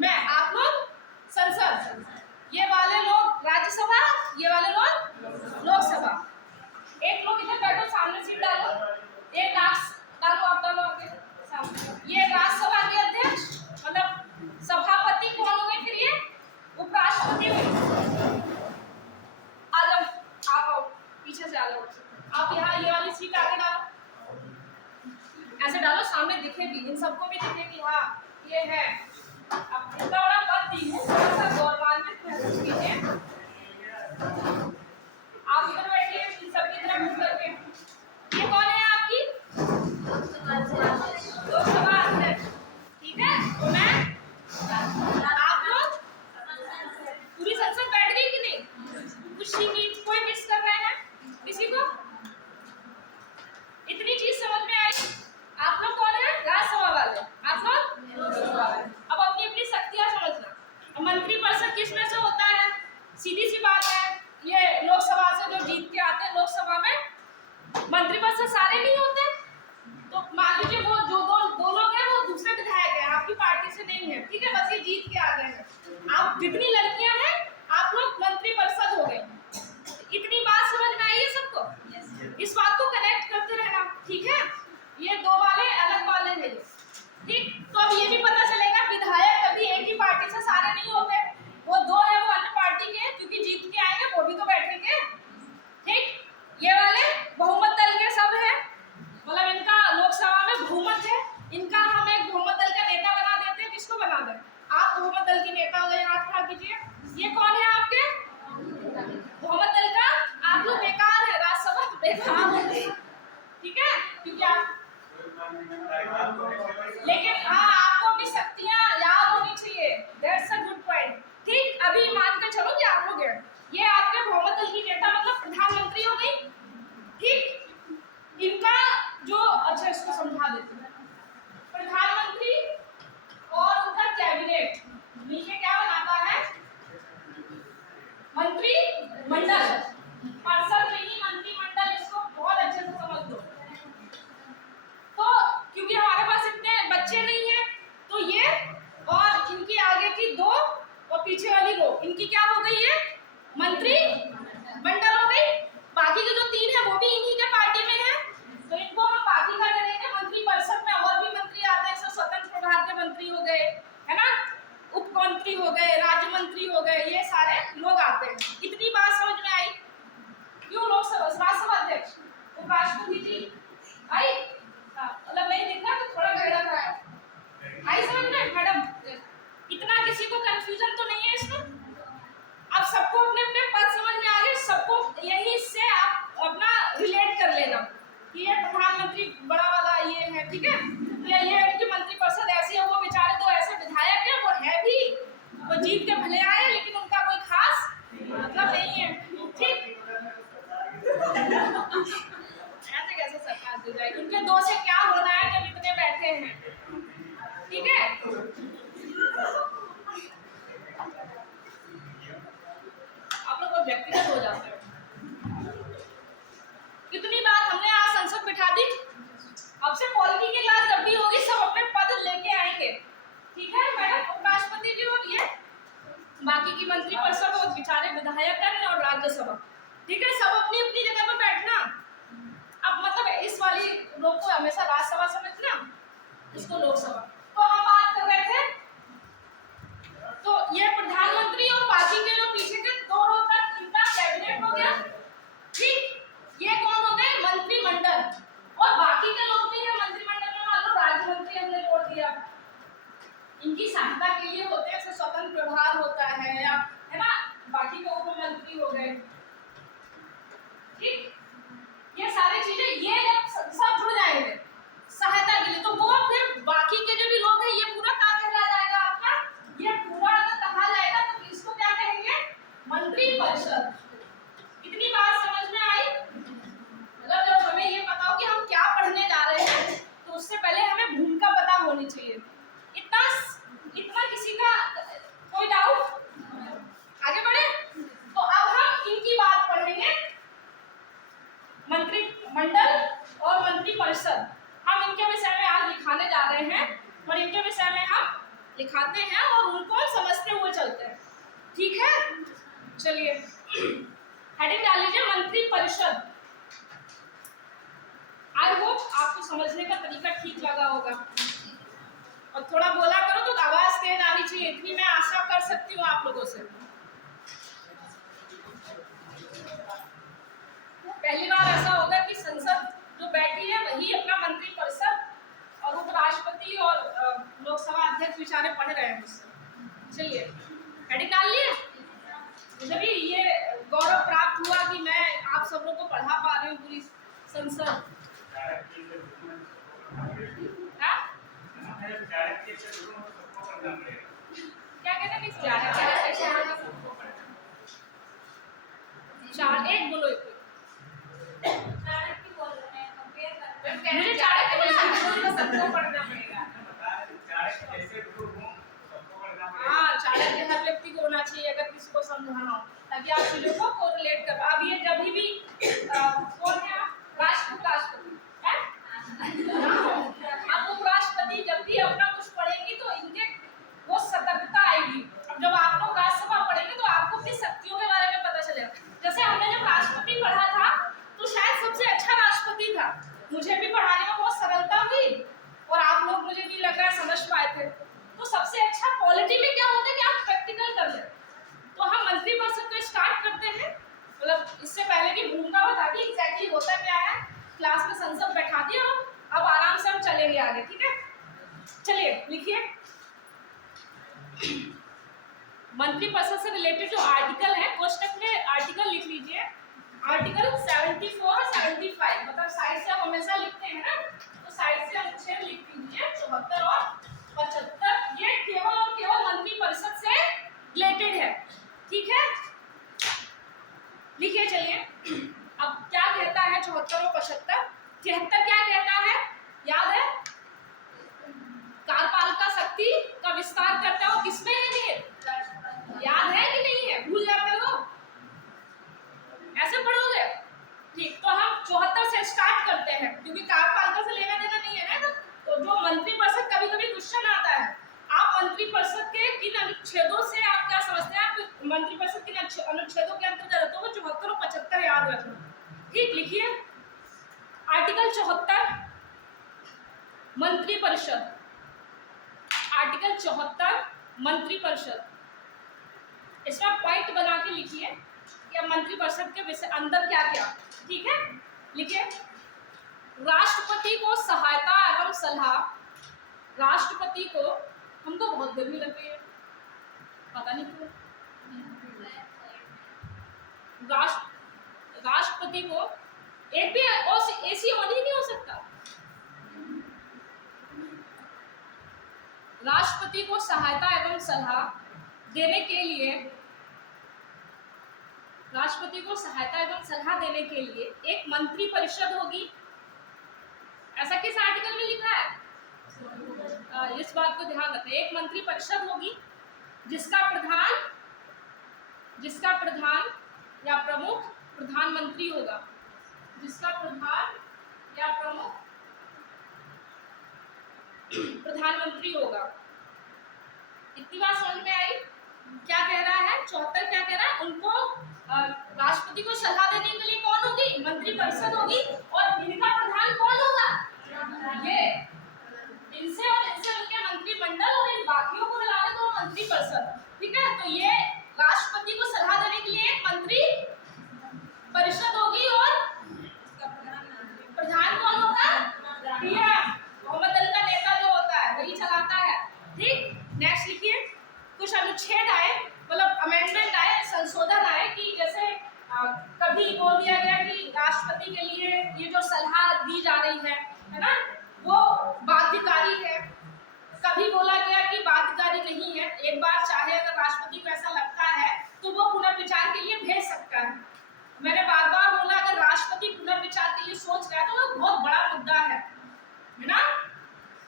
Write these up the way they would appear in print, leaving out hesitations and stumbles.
मैं, आप लोग संसद, ये वाले लोग राज्यसभा, ये वाले लोग लोकसभा। एक लोग इधर बैठो, सामने सीट डालो, एक डालो, आप डालो आगे सामने। ये राज्यसभा के अध्यक्ष मतलब सभापति कौन होंगे, फिर ये उपराष्ट्रपति होंगे। आ जाओ, आप आओ, पीछे से आ जाओ, आप यहाँ ये वाली सीट आगे डालो, ऐसे डालो, सामने दिखेगी, इन सबको भी दिखेगी। हाँ ये है, अब इतना बड़ा पद दी है, थोड़ा सा गौरवान्वित महसूस कीजिए। आप इधर बैठिए, इन सबकी तरफ मुड़ करके। ये कौन है आपकी लोकसभा अध्यक्ष, ठीक है। तो मैं, आप लोग, पूरी संसद बैठ गई कि नहीं? कोई मिस कर रहे हैं किसी को? इतनी चीज समझ में आई? आप लोग कौन है? राज्यसभा वाले, आप लोग लोकसभा वाले। अब अपनी अपनी शक्तियां समझना। मंत्रिपरिषद किसमें से होता है? सीधी सी बात है, ये लोकसभा से जो जीत के आते हैं लोकसभा में, मंत्रिपरिषद सारे नहीं होते। तो मान लीजिए वो जो दो लोग हैं वो दूसरे विधायक हैं, आपकी पार्टी से नहीं है, ठीक है, बस ये जीत के आ गए हैं। आप जितनी लड़कियां हैं आप लोग मंत्रिपरिषद हो गए। इतनी बात समझ में आई है सबको? इस बात को कनेक्ट करते रहना, ठीक है। ये दो वाले अलग वाले हैं, ठीक। तो अब ये भी पता चलेगा विधायक कभी एक ही पार्टी से सारे नहीं होते, वो दो है वो अन्य पार्टी के, क्योंकि जीत के आएंगे वो भी तो बैठेंगे, ठीक। ये वाले बहुमत दल के सब है, मतलब इनका लोकसभा में बहुमत है, इनका हम एक बहुमत दल का नेता बना देते हैं। किसको बना दें? आप बहुमत दल के नेता हो गए, हाथ खड़ा कीजिए। ये कौन है आपके बहुमत दल का? आप लोग बेकार है, राज्यसभा बेकार है, ठीक है, क्योंकि आप, लेकिन हाँ आपको अपनी शक्तियां याद होनी चाहिए, दैट्स अ गुड पॉइंट, ठीक। अभी मान के चलो कि आप लोग हैं, ये आपके बहुमत दल की नेता मतलब प्रधानमंत्री हो गई, ठीक। इनका जो, अच्छा इसको समझा देते हैं, प्रधानमंत्री और उनका कैबिनेट नीचे क्या बनाता है? मंत्री मंडल, परिषद नहीं मंत्रिमंडल, इसको बहुत अच्छे से समझ लो। तो क्योंकि हमारे पास इतने बच्चे नहीं है, तो ये और इनकी आगे की दो और पीछे वाली दो, इनकी क्या हो गई है? मंत्री मंडल हो गई। बाकी के जो तीन है वो भी इन्हीं के पार्टी में है, तो इनको हम बाकी का करेंगे। मंत्री परिषद में और भी मंत्री आते हैं, जैसे स्वतंत्र प्रभार के मंत्री हो गए, है ना, उप मंत्री हो गए, राज्य मंत्री हो गए, ये सारे लोग आते हैं। इतनी बात समझ में आई? क्यों लोकसभा राज्यसभा अध्यक्ष उपराष्ट्रपति जी आई? मतलब नहीं दिख रहा तो थोड़ा गहरा था, आई समझ में मैडम? इतना किसी को कंफ्यूजन तो नहीं है इसमें? अब सबको अपने अपने पद समझ में आ गए, सबको यही से आप अपना रिलेट कर लेना कि ये प्रधानमंत्री बड़ा वाला ये है, ठीक है, ये उनकी मंत्रिपरिषद ऐसी है, वो बेचारे दो ऐसे विधायक हैं, वो है भी, वो जीत के भले आए लेकिन उनका कोई खास मतलब नहीं है, ठीक। ऐसे कैसे सरकार दे जाएगी? उनके दो से क्या होना है जब इतने बैठे हैं, ठीक है। आप लोग व्यक्तिगत हो जाते हैं। कितनी बात हमने आज संसद बिठा दी, अब से पॉलिटी की क्लास जब भी होगी सब अपने पद लेके आएंगे, ठीक है मैडम। उपराष्ट्रपति जी और ये बाकी की मंत्रिपरिषद और बेचारे विधायक और राज्यसभा, ठीक है, सब अपनी अपनी जगह पर बैठना। अब मतलब इस वाली लोग को हमेशा राज्यसभा समझना, इसको लोकसभा। तो हम बात कर रहे थे, तो ये प्रधानमंत्री और बाकी के जो पीछे के दो रो तक इनका कैबिनेट हो गया, ठीक। ये कौन हो गए? मंत्रिमंडल। और बाकी के लोग भी हैं मंत्रिमंडल में, मान लो राज्य मंत्री हमने जोड़ दिया, इनकी सहायता के लिए होते हैं, जैसे स्वतंत्र प्रभार होता है, या है ना, बाकी के उप मंत्री हो गए, ठीक। ये सारी चीजें ये जब सब जुड़ जाएंगे सहायता के लिए, तो वो फिर बाकी के जो भी लोग हैं ये पूरा क्या कहला जाएगा आपका? ये पूरा अगर कहा जाएगा तो इसको क्या कहेंगे? मंत्रिपरिषद। इतनी बात समझ में आई? मतलब जब हमें ये पता हो कि हम क्या पढ़ने जा रहे हैं तो उससे पहले हमें भूमिका पता होनी चाहिए। इतना किसी का कोई डाउट? आगे बढ़े? तो अब हम इनकी बात पढ़ेंगे, लिखाते हैं और उनको समझते हुए चलते हैं। ठीक है, चलिए हेडिंग डाल लीजिए मंत्री परिषद। आई होप आपको समझने का तरीका ठीक लगा होगा। और थोड़ा बोला करो तो आवाज तेज आनी चाहिए, इतनी मैं आशा कर सकती हूँ आप लोगों से। पहली बार ऐसा होगा कि संसद जो बैठी है वही अपना मंत्री परिषद और उपराष्ट्रपति और लोकसभा अध्यक्ष बेचारे पढ़ रहे हैं मुझसे। चलिए हेडिंग डाल लिए। मुझे भी ये गौरव प्राप्त हुआ कि मैं आप सब लोगों को पढ़ा पा रही हूँ पूरी संसद। क्या कहते हैं चार एक बोलो मुझे सबको पढ़ना पड़ेगा। हाँ, चाणक्य हर व्यक्ति को होना चाहिए अगर किसी को समझाना हो, ताकि आप चीजों को कोरिलेट कर। अब ये जब भी कौन है राष्ट्रपति आप उपराष्ट्रपति जब भी अपना कुछ पढ़ेंगी तो इनके वो सतर्कता आएगी। अब जब आप लोग राज्यसभा पढ़ेंगे तो आपको अपनी शक्तियों के बारे में पता चलेगा। जैसे हमने जब राष्ट्रपति पढ़ा था तो शायद सबसे अच्छा राष्ट्रपति था, मुझे भी पढ़ाने में बहुत सरलता हुई और आप लोग मुझे भी लग रहा है समझ पाए थे। तो सबसे अच्छा पॉलिटी में क्या होता है कि आप प्रैक्टिकल कर ले। तो हम मंत्री परिषद को स्टार्ट करते हैं, मतलब इससे पहले की भूमिका बता दी एग्जैक्टली होता क्या है। क्लास में संसद बैठा दिया, अब आराम से हम चलेंगे आगे। ठीक है, चलिए लिखिए मंत्री परिषद से रिलेटेड जो आर्टिकल है कोष्टक में आर्टिकल लिख लीजिए। आर्टिकल 74 और 75, मतलब साइड से हम हमेशा लिखते हैं ना, तो साइड से अनुच्छेद लिख लीजिए 74 और 75। ये केवल और केवल मंत्री परिषद से रिलेटेड है। ठीक है, लिखिए। चलिए अब क्या कहता है 74 और 75। 73 क्या कहता है, याद है? कार्यपालिका शक्ति का विस्तार करता है, किसमें है ये याद है कि नहीं है? भूल जाते हो, ऐसे पढ़ोगे। ठीक, तो हम 74 से स्टार्ट करते हैं क्योंकि कार्यपालिका से लेना देना नहीं है ना। तो जो मंत्री परिषद कभी कभी क्वेश्चन आता है, आप मंत्री परिषद के किन अनुच्छेदों से आप क्या समझते हैं, आप मंत्री परिषद किन अनुच्छेदों के अंतर्गत आते हो? 74 और 75 याद रखना। ठीक, लिखिए आर्टिकल 74 मंत्री परिषद। आर्टिकल 74 मंत्री परिषद, इसमें पॉइंट बना के लिखिए कि मंत्री परिषद के विषय अंदर क्या क्या। ठीक है, लिखिए राष्ट्रपति को सहायता एवं सलाह। राष्ट्रपति को, हमको बहुत गर्मी लग रही है पता नहीं क्यों, राष्ट्रपति को एक भी एसी ऑन ही नहीं हो सकता। राष्ट्रपति को सहायता एवं सलाह देने के लिए, राष्ट्रपति को सहायता एवं सलाह देने के लिए एक मंत्री परिषद होगी। ऐसा किस आर्टिकल में लिखा है? इस बात को ध्यान रखें। एक मंत्री परिषद होगी जिसका प्रधान या प्रमुख प्रधानमंत्री होगा। जिसका प्रधान या प्रमुख प्रधानमंत्री होगा। इतनी बात समझ में आई? क्या कह रहा है 74 क्या कह रहा है? उनको राष्ट्रपति को सलाह देने के लिए कौन होगी? मंत्री परिषद होगी। और इनका प्रधान कौन होगा? ये इनसे और इनसे मिलकर मंत्रिमंडल, और इन बाकियों को मिला ले तो मंत्री परिषद। ठीक है, तो ये राष्ट्रपति को सलाह देने के लिए एक मंत्री परिषद होगी और प्रधान कौन होगा? पीएम, बहुमत दल का नेता जो होता है वही चलाता है। ठीक, नेक्स्ट लिखिए कुछ अनुच्छेद आए, मतलब अमेंडमेंट आए, संशोधन आए कि जैसे कभी बोल दिया गया कि राष्ट्रपति के लिए ये जो सलाह दी जा रही है ना, वो बाध्यकारी है। कभी बोला गया कि बाध्यकारी नहीं है। एक बार चाहे अगर राष्ट्रपति को ऐसा लगता है तो वो पुनर्विचार के लिए भेज सकता है। मैंने बार बार बोला अगर राष्ट्रपति पुनर्विचार के लिए सोच रहा है तो वो बहुत बड़ा मुद्दा है ना।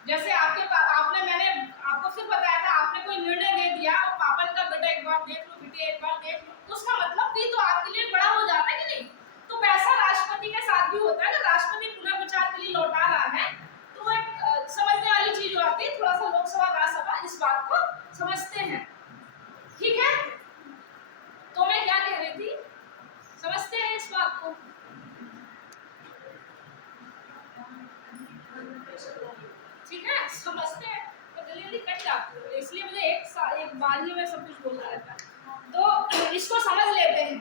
जैसे मैंने आपको फिर बताया था, आपने कोई निर्णय दे दिया और पापा का बेटा एक बार देख लो, बेटे एक बार देख लो, तो उसका मतलब भी तो आपके लिए बड़ा हो जाता है कि नहीं? तो वैसा राष्ट्रपति के साथ भी होता है। अगर राष्ट्रपति पुनर्विचार के लिए लौटा रहा है तो एक समझने वाली चीज जो आती है, थोड़ा सा लोकसभा राज्यसभा इस बात को समझते हैं, ठीक है। तो मैं क्या कह रही थी, समझते हैं इस बात को, ठीक है, समझते हैं तो जल्दी जल्दी कट जाती है, इसलिए मुझे एक बार ही में सब कुछ बोलना रहता है। तो इसको समझ लेते हैं,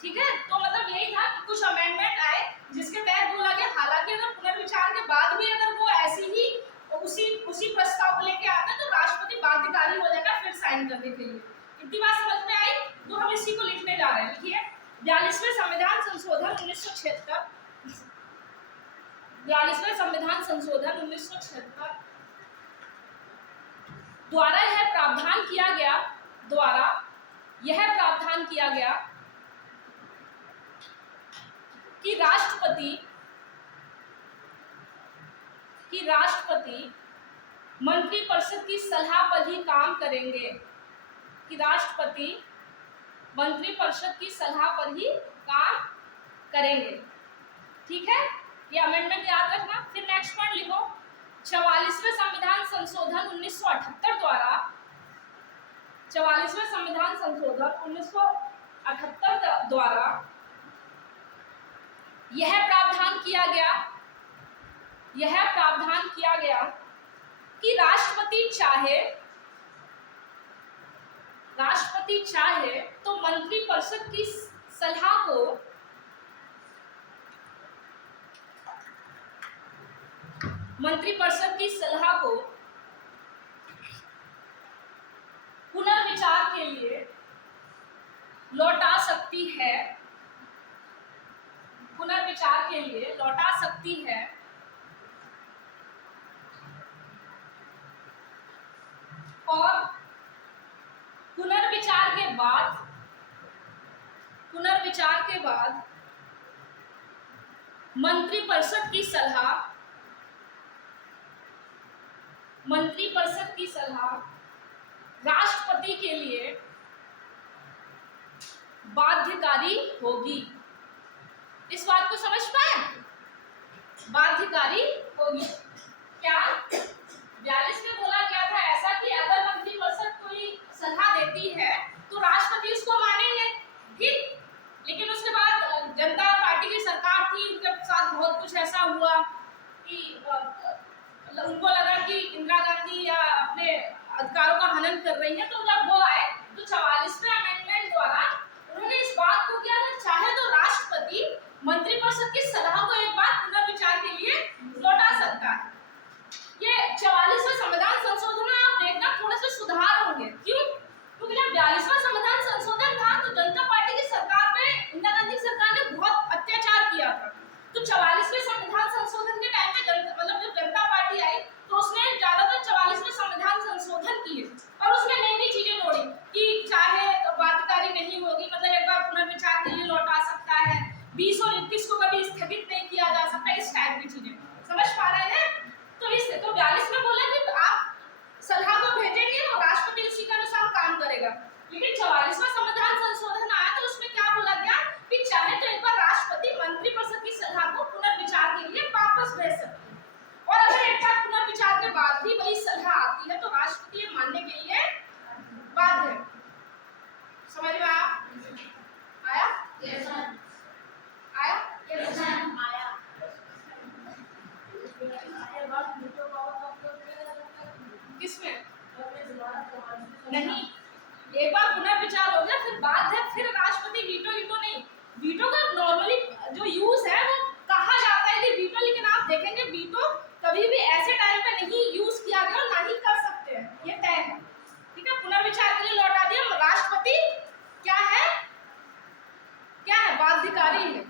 ठीक है। तो मतलब यही था कि कुछ अमेंडमेंट आए जिसके तहत बोला गया, हालांकि अगर पुनर्विचार के बाद भी अगर वो ऐसी ही उसी प्रस्ताव को लेके आता है तो राष्ट्रपति बाध्यकारी हो जाएगा फिर साइन करने के लिए। इतनी बात समझ में आई? तो हम इसी को लिखने जा रहे हैं, लिखिए 42वें संविधान संशोधन 1976, 42वें संविधान संशोधन 1976 द्वारा यह प्रावधान किया गया कि राष्ट्रपति मंत्रिपरिषद की सलाह पर ही काम करेंगे, कि राष्ट्रपति मंत्रिपरिषद की सलाह पर ही काम करेंगे, ठीक है। ये अमेंडमेंट याद रखना। फिर नेक्स्ट पॉइंट लिखो, 44वें संविधान संशोधन 1978 द्वारा, 44वें संविधान संशोधन 1978 द्वारा यह प्रावधान किया गया कि राष्ट्रपति चाहे तो मंत्रिपरिषद की सलाह को पुनर्विचार के लिए लौटा सकती है और पुनर्विचार के बाद मंत्रिपरिषद की सलाह राष्ट्रपति के लिए बाध्यकारी होगी। इस बात को समझ पाए? बाध्यकारी होगी। क्या 42 में बोला गया था ऐसा कि अगर मंत्रिपरिषद कोई सलाह देती है तो राष्ट्रपति उसको मानेंगे, ठीक। लेकिन उसके बाद जनता पार्टी की सरकार थी, उनके साथ बहुत कुछ ऐसा हुआ कि उनको लगा कि इंदिरा गांधी या अपने अधिकारों का हनन कर रही है। तो जब वो आए तो 44वें अमेंडमेंट द्वारा उन्होंने इस बात को किया कि चाहे तो राष्ट्रपति मंत्रिपरिषद की सलाह को एक बार पुनर्विचार के लिए लौटा सकता है। ये 44वें संविधान संशोधन में आप देखना थोड़े से सुधार होंगे। क्यों? क्योंकि जब 42वां संविधान संशोधन था तो जनता पार्टी की सरकार पे इंदिरा गांधी सरकार ने बहुत अत्याचार किया था। तो 44वें संविधान संशोधन के टाइम पे मतलब जब जनता पार्टी आई तो उसने ज्यादातर 44वें संविधान संशोधन किए और उसमें नई नई चीजें जोड़ी कि चाहे तो बाध्यकारी नहीं होगी, मतलब एक बार पुनर्विचार के लिए लौटा सकता है, 20 और 21 को कभी स्थगित नहीं किया जा सकता, इस टाइप की चीजें। समझ पा रहे हैं? तो इससे तो 42 में बोला कि आप सलाह को भेजेंगे तो राष्ट्रपति उसी के अनुसार काम करेगा। लेकिन 44वां संविधान संशोधन आया तो उसमें क्या बोला गया कि चाहे तो एक बार राष्ट्रपति मंत्रिपरिषद की सलाह को पुनर्विचार के लिए वापस भेज सकते हैं, और अगर एक बार पुनर्विचार के बाद भी वही सलाह आती है तो राष्ट्रपति ये मानने के लिए बाध्य है। समझ में आया? Yes, आया? Yes, आया। किसमें? नहीं, एक बार पुनर्विचार हो गया फिर बात है, फिर राष्ट्रपति वीटो नहीं, वीटो का नॉर्मली जो यूज है वो कहा जाता है कि वीटो, लेकिन आप देखेंगे वीटो कभी भी ऐसे टाइम पे नहीं यूज किया गया और ना ही कर सकते हैं, ये तय है, ठीक है। पुनर्विचार के लिए लौटा दिया, राष्ट्रपति क्या है बाध्यकारी है।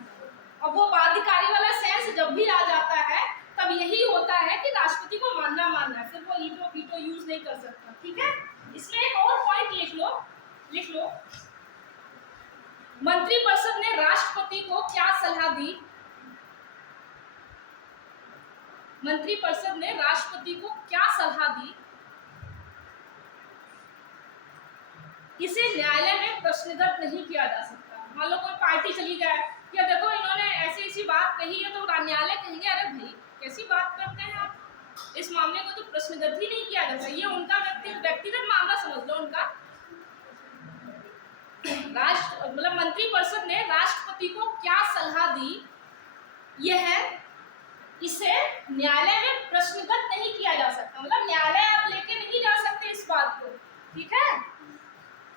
और वो बाध्यकारी वाला सेंस जब भी आ जाता है तब यही होता है कि राष्ट्रपति को मानना है, फिर वो वीटो यूज नहीं कर सकता, ठीक है। इसलिए एक और पॉइंट लिख लो, मंत्रिपरिषद ने राष्ट्रपति को क्या सलाह दी? मंत्रिपरिषद ने राष्ट्रपति को क्या सलाह दी? इसे न्यायालय में प्रश्नगत नहीं किया जा सकता। मान लो कोई पार्टी चली जाए या देखो इन्होंने ऐसी बात कही है तो न्यायालय कहेंगे अरे भाई कैसी बात करते हैं आप, इस मामले को तो प्रश्नगत ही नहीं किया जा सकता, ये उनका व्यक्तिगत मामला समझ लो उनका। राष्ट्र मतलब मंत्रिपरिषद ने राष्ट्रपति को क्या सलाह दी, यह इसे न्यायालय में प्रश्नगत नहीं किया जा सकता, मतलब न्यायालय आप लेके नहीं जा सकते इस बात को, ठीक है,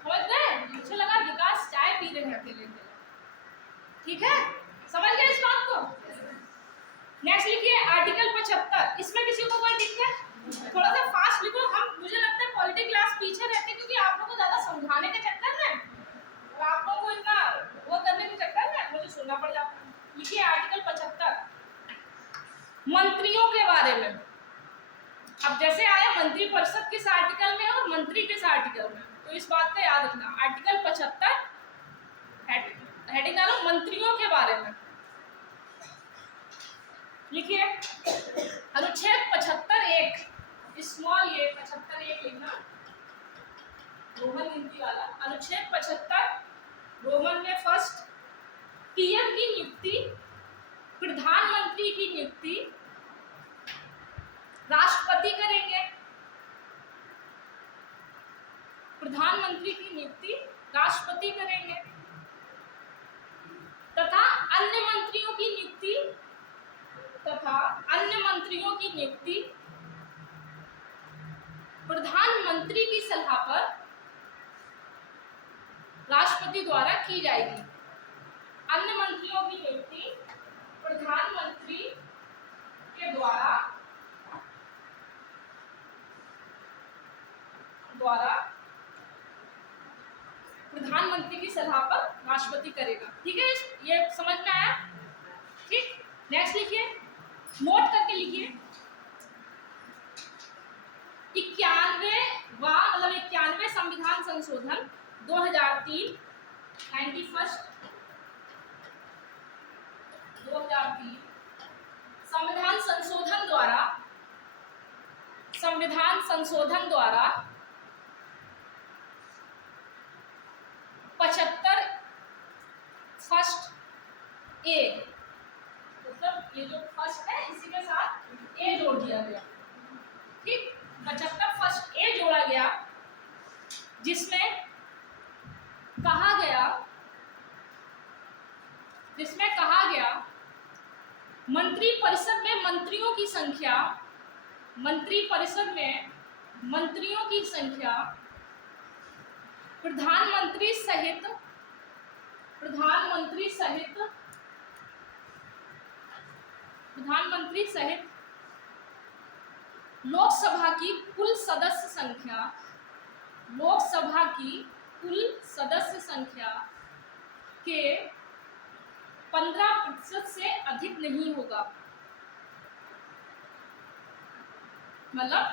समझ गए? मुझे लगा विकास चाय पी रहे हैं अकेले, ठीक है, समझ गए इस बात को। नेक्स्ट लिखिए आर्टिकल 75, इसमें किसी को कोई दिक्कत? थोड़ा सा फास्ट लिखो, हम मुझे लगता है पॉलिटिकल क्लास पीछे रहते हैं क्योंकि आप लोगों को ज्यादा समझाने के चक्कर में और आप लोगों को इतना वो करने के चक्कर में मुझे सुनना पड़ जाता है। लिखिए आर्टिकल 75 मंत्रियों के बारे में। अब जैसे आया मंत्रिपरिषद किस आर्टिकल में और मंत्री किस आर्टिकल में, तो इस बात का याद रखना। आर्टिकल 75 हेडिंग डालो मंत्रियों के बारे में। लिखिए अनुच्छेद 75(1) स्मॉल ये 75(1) लिखना, रोमन गिनती वाला। अनुच्छेद 75 रोमन में फर्स्ट, पीएम की नियुक्ति, प्रधानमंत्री की नियुक्ति राष्ट्रपति करेंगे, प्रधानमंत्री की नियुक्ति राष्ट्रपति करेंगे तथा अन्य मंत्रियों की नियुक्ति प्रधानमंत्री की सलाह पर राष्ट्रपति द्वारा की जाएगी। अन्य मंत्रियों की नियुक्ति प्रधानमंत्री के द्वारा प्रधानमंत्री की सलाह पर राष्ट्रपति करेगा, ठीक है, ये समझ में आया, ठीक। नेक्स्ट लिखिए, नोट करके लिखिए 91वां संविधान संशोधन 2003 संविधान संशोधन द्वारा 75 फर्स्ट ए, मतलब ये जो फर्स्ट है इसी के साथ ए जोड़ दिया गया, ठीक। 75 फर्स्ट ए जोड़ा गया जिसमें कहा गया मंत्रिपरिषद में मंत्रियों की संख्या प्रधानमंत्री सहित लोकसभा की कुल सदस्य संख्या के 15% से अधिक नहीं होगा। मतलब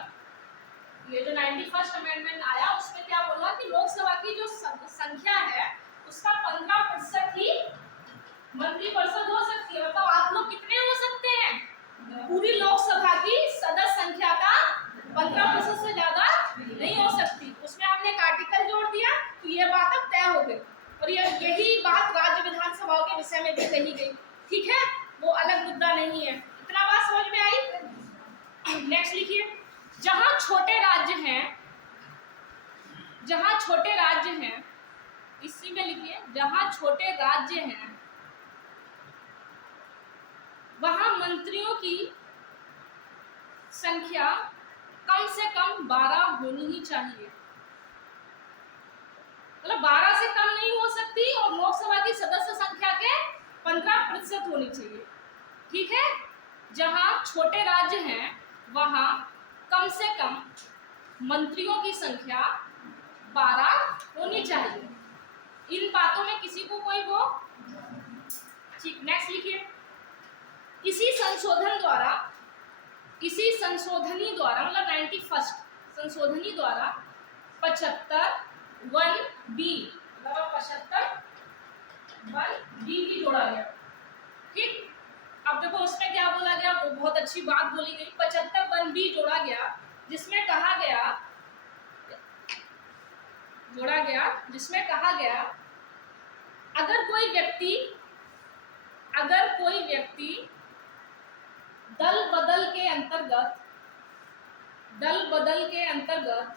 ये जो 91st अमेंडमेंट आया उसमें क्या बोला कि लोकसभा की जो संख्या है उसका 15% ही मंत्रिपरिषद हो सकती है। मतलब आप लोग कितने हो सकते हैं? पूरी लोकसभा की सदस्य संख्या का 15% से ज्यादा नहीं हो सकती। उसमें आपने एक आर्टिकल जोड़ दिया तो ये बात अब तय हो गई और यही बात राज्य विधानसभाओं के विषय में भी कही गई, ठीक है, वो अलग मुद्दा नहीं है। इतना बात समझ में आई? नेक्स्ट लिखिए, जहां छोटे राज्य हैं इसी में लिखिए, जहां छोटे राज्य हैं वहां मंत्रियों की संख्या कम से कम 12 होनी ही चाहिए। मतलब 12 से कम नहीं हो सकती और लोकसभा की सदस्य संख्या के 15% होनी चाहिए, ठीक है। जहां छोटे राज्य हैं वहां कम से कम मंत्रियों की संख्या 12 होनी चाहिए। इन बातों में किसी को कोई वो, ठीक। नेक्स्ट लिखिए, इसी संशोधनी द्वारा मतलब 91st संशोधनी द्वारा 75(1)(b) मतलब 75(1)(b) भी जोड़ा गया, ठीक। अब देखो उसमें क्या बोला गया, वो बहुत अच्छी बात बोली गई। 75(1)(b) जोड़ा गया जिसमें कहा गया अगर कोई व्यक्ति दल बदल के अंतर्गत दल बदल के अंतर्गत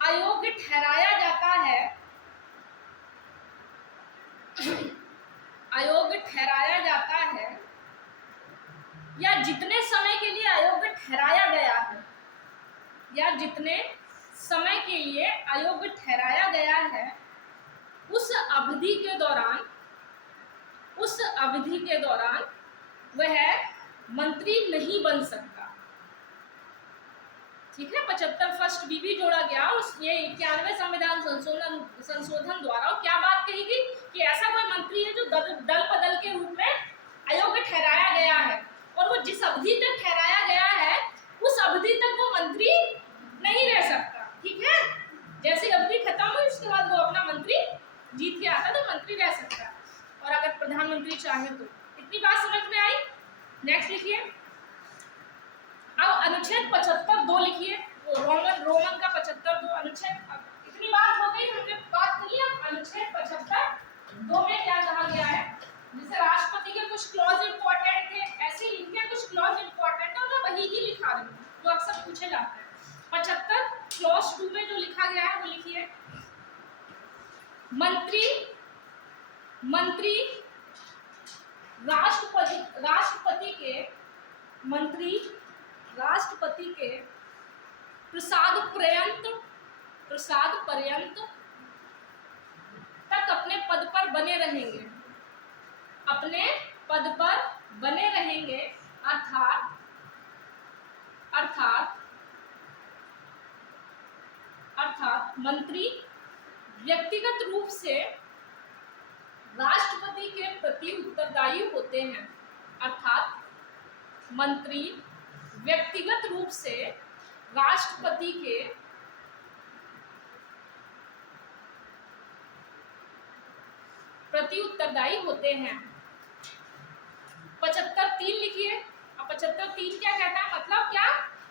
अयोग्य ठहराया जाता है, अयोग्य ठहराया जाता है, या जितने समय के लिए अयोग्य ठहराया गया है, या जितने समय के लिए अयोग्य ठहराया गया है, उस अवधि के दौरान वह मंत्री नहीं बन सकता। ठीक है, 75 फर्स्ट बीबी जोड़ा गया उस ये 91वें संविधान संशोधन द्वारा। और क्या बात कही गई कि ऐसा कोई मंत्री है जो दल बदल के रूप में अयोग्य ठहराया गया है, और वो जिस अवधि तक ठहराया गया है उस अवधि तक वो मंत्री नहीं रह सकता। ठीक है, जैसे अवधि खत्म हुई उसके बाद वो अपना मंत्री जीत के आता तो मंत्री रह सकता है, और अगर प्रधानमंत्री चाहे तो। इतनी बात समझ में आई? नेक्स्ट लिखिए। अब अनुच्छेद 75(2) लिखिए। रोमन का 75(2) अनुच्छेद। इतनी बात हो गई, हमने बात करी। अब अनुच्छेद 75(2) में क्या कहा गया है? जैसे राष्ट्रपति के कुछ क्लॉज इंपॉर्टेंट थे, ऐसे इनके कुछ क्लॉज इंपॉर्टेंट है, मैं वही ही लिखा रही हूँ जो अक्सर पूछे जाते हैं। 75 क्लॉज 2 में जो लिखा गया है वो लिखिए। मंत्री राष्ट्रपति के प्रसाद पर्यंत तक अपने पद पर बने रहेंगे, अर्थात मंत्री व्यक्तिगत रूप से राष्ट्रपति के प्रति उत्तरदायी होते हैं। अर्थात मंत्री व्यक्तिगत रूप से राष्ट्रपति के प्रति उत्तरदायी होते हैं। 75(3) लिखिए। अब 75(3) क्या कहता है? मतलब क्या?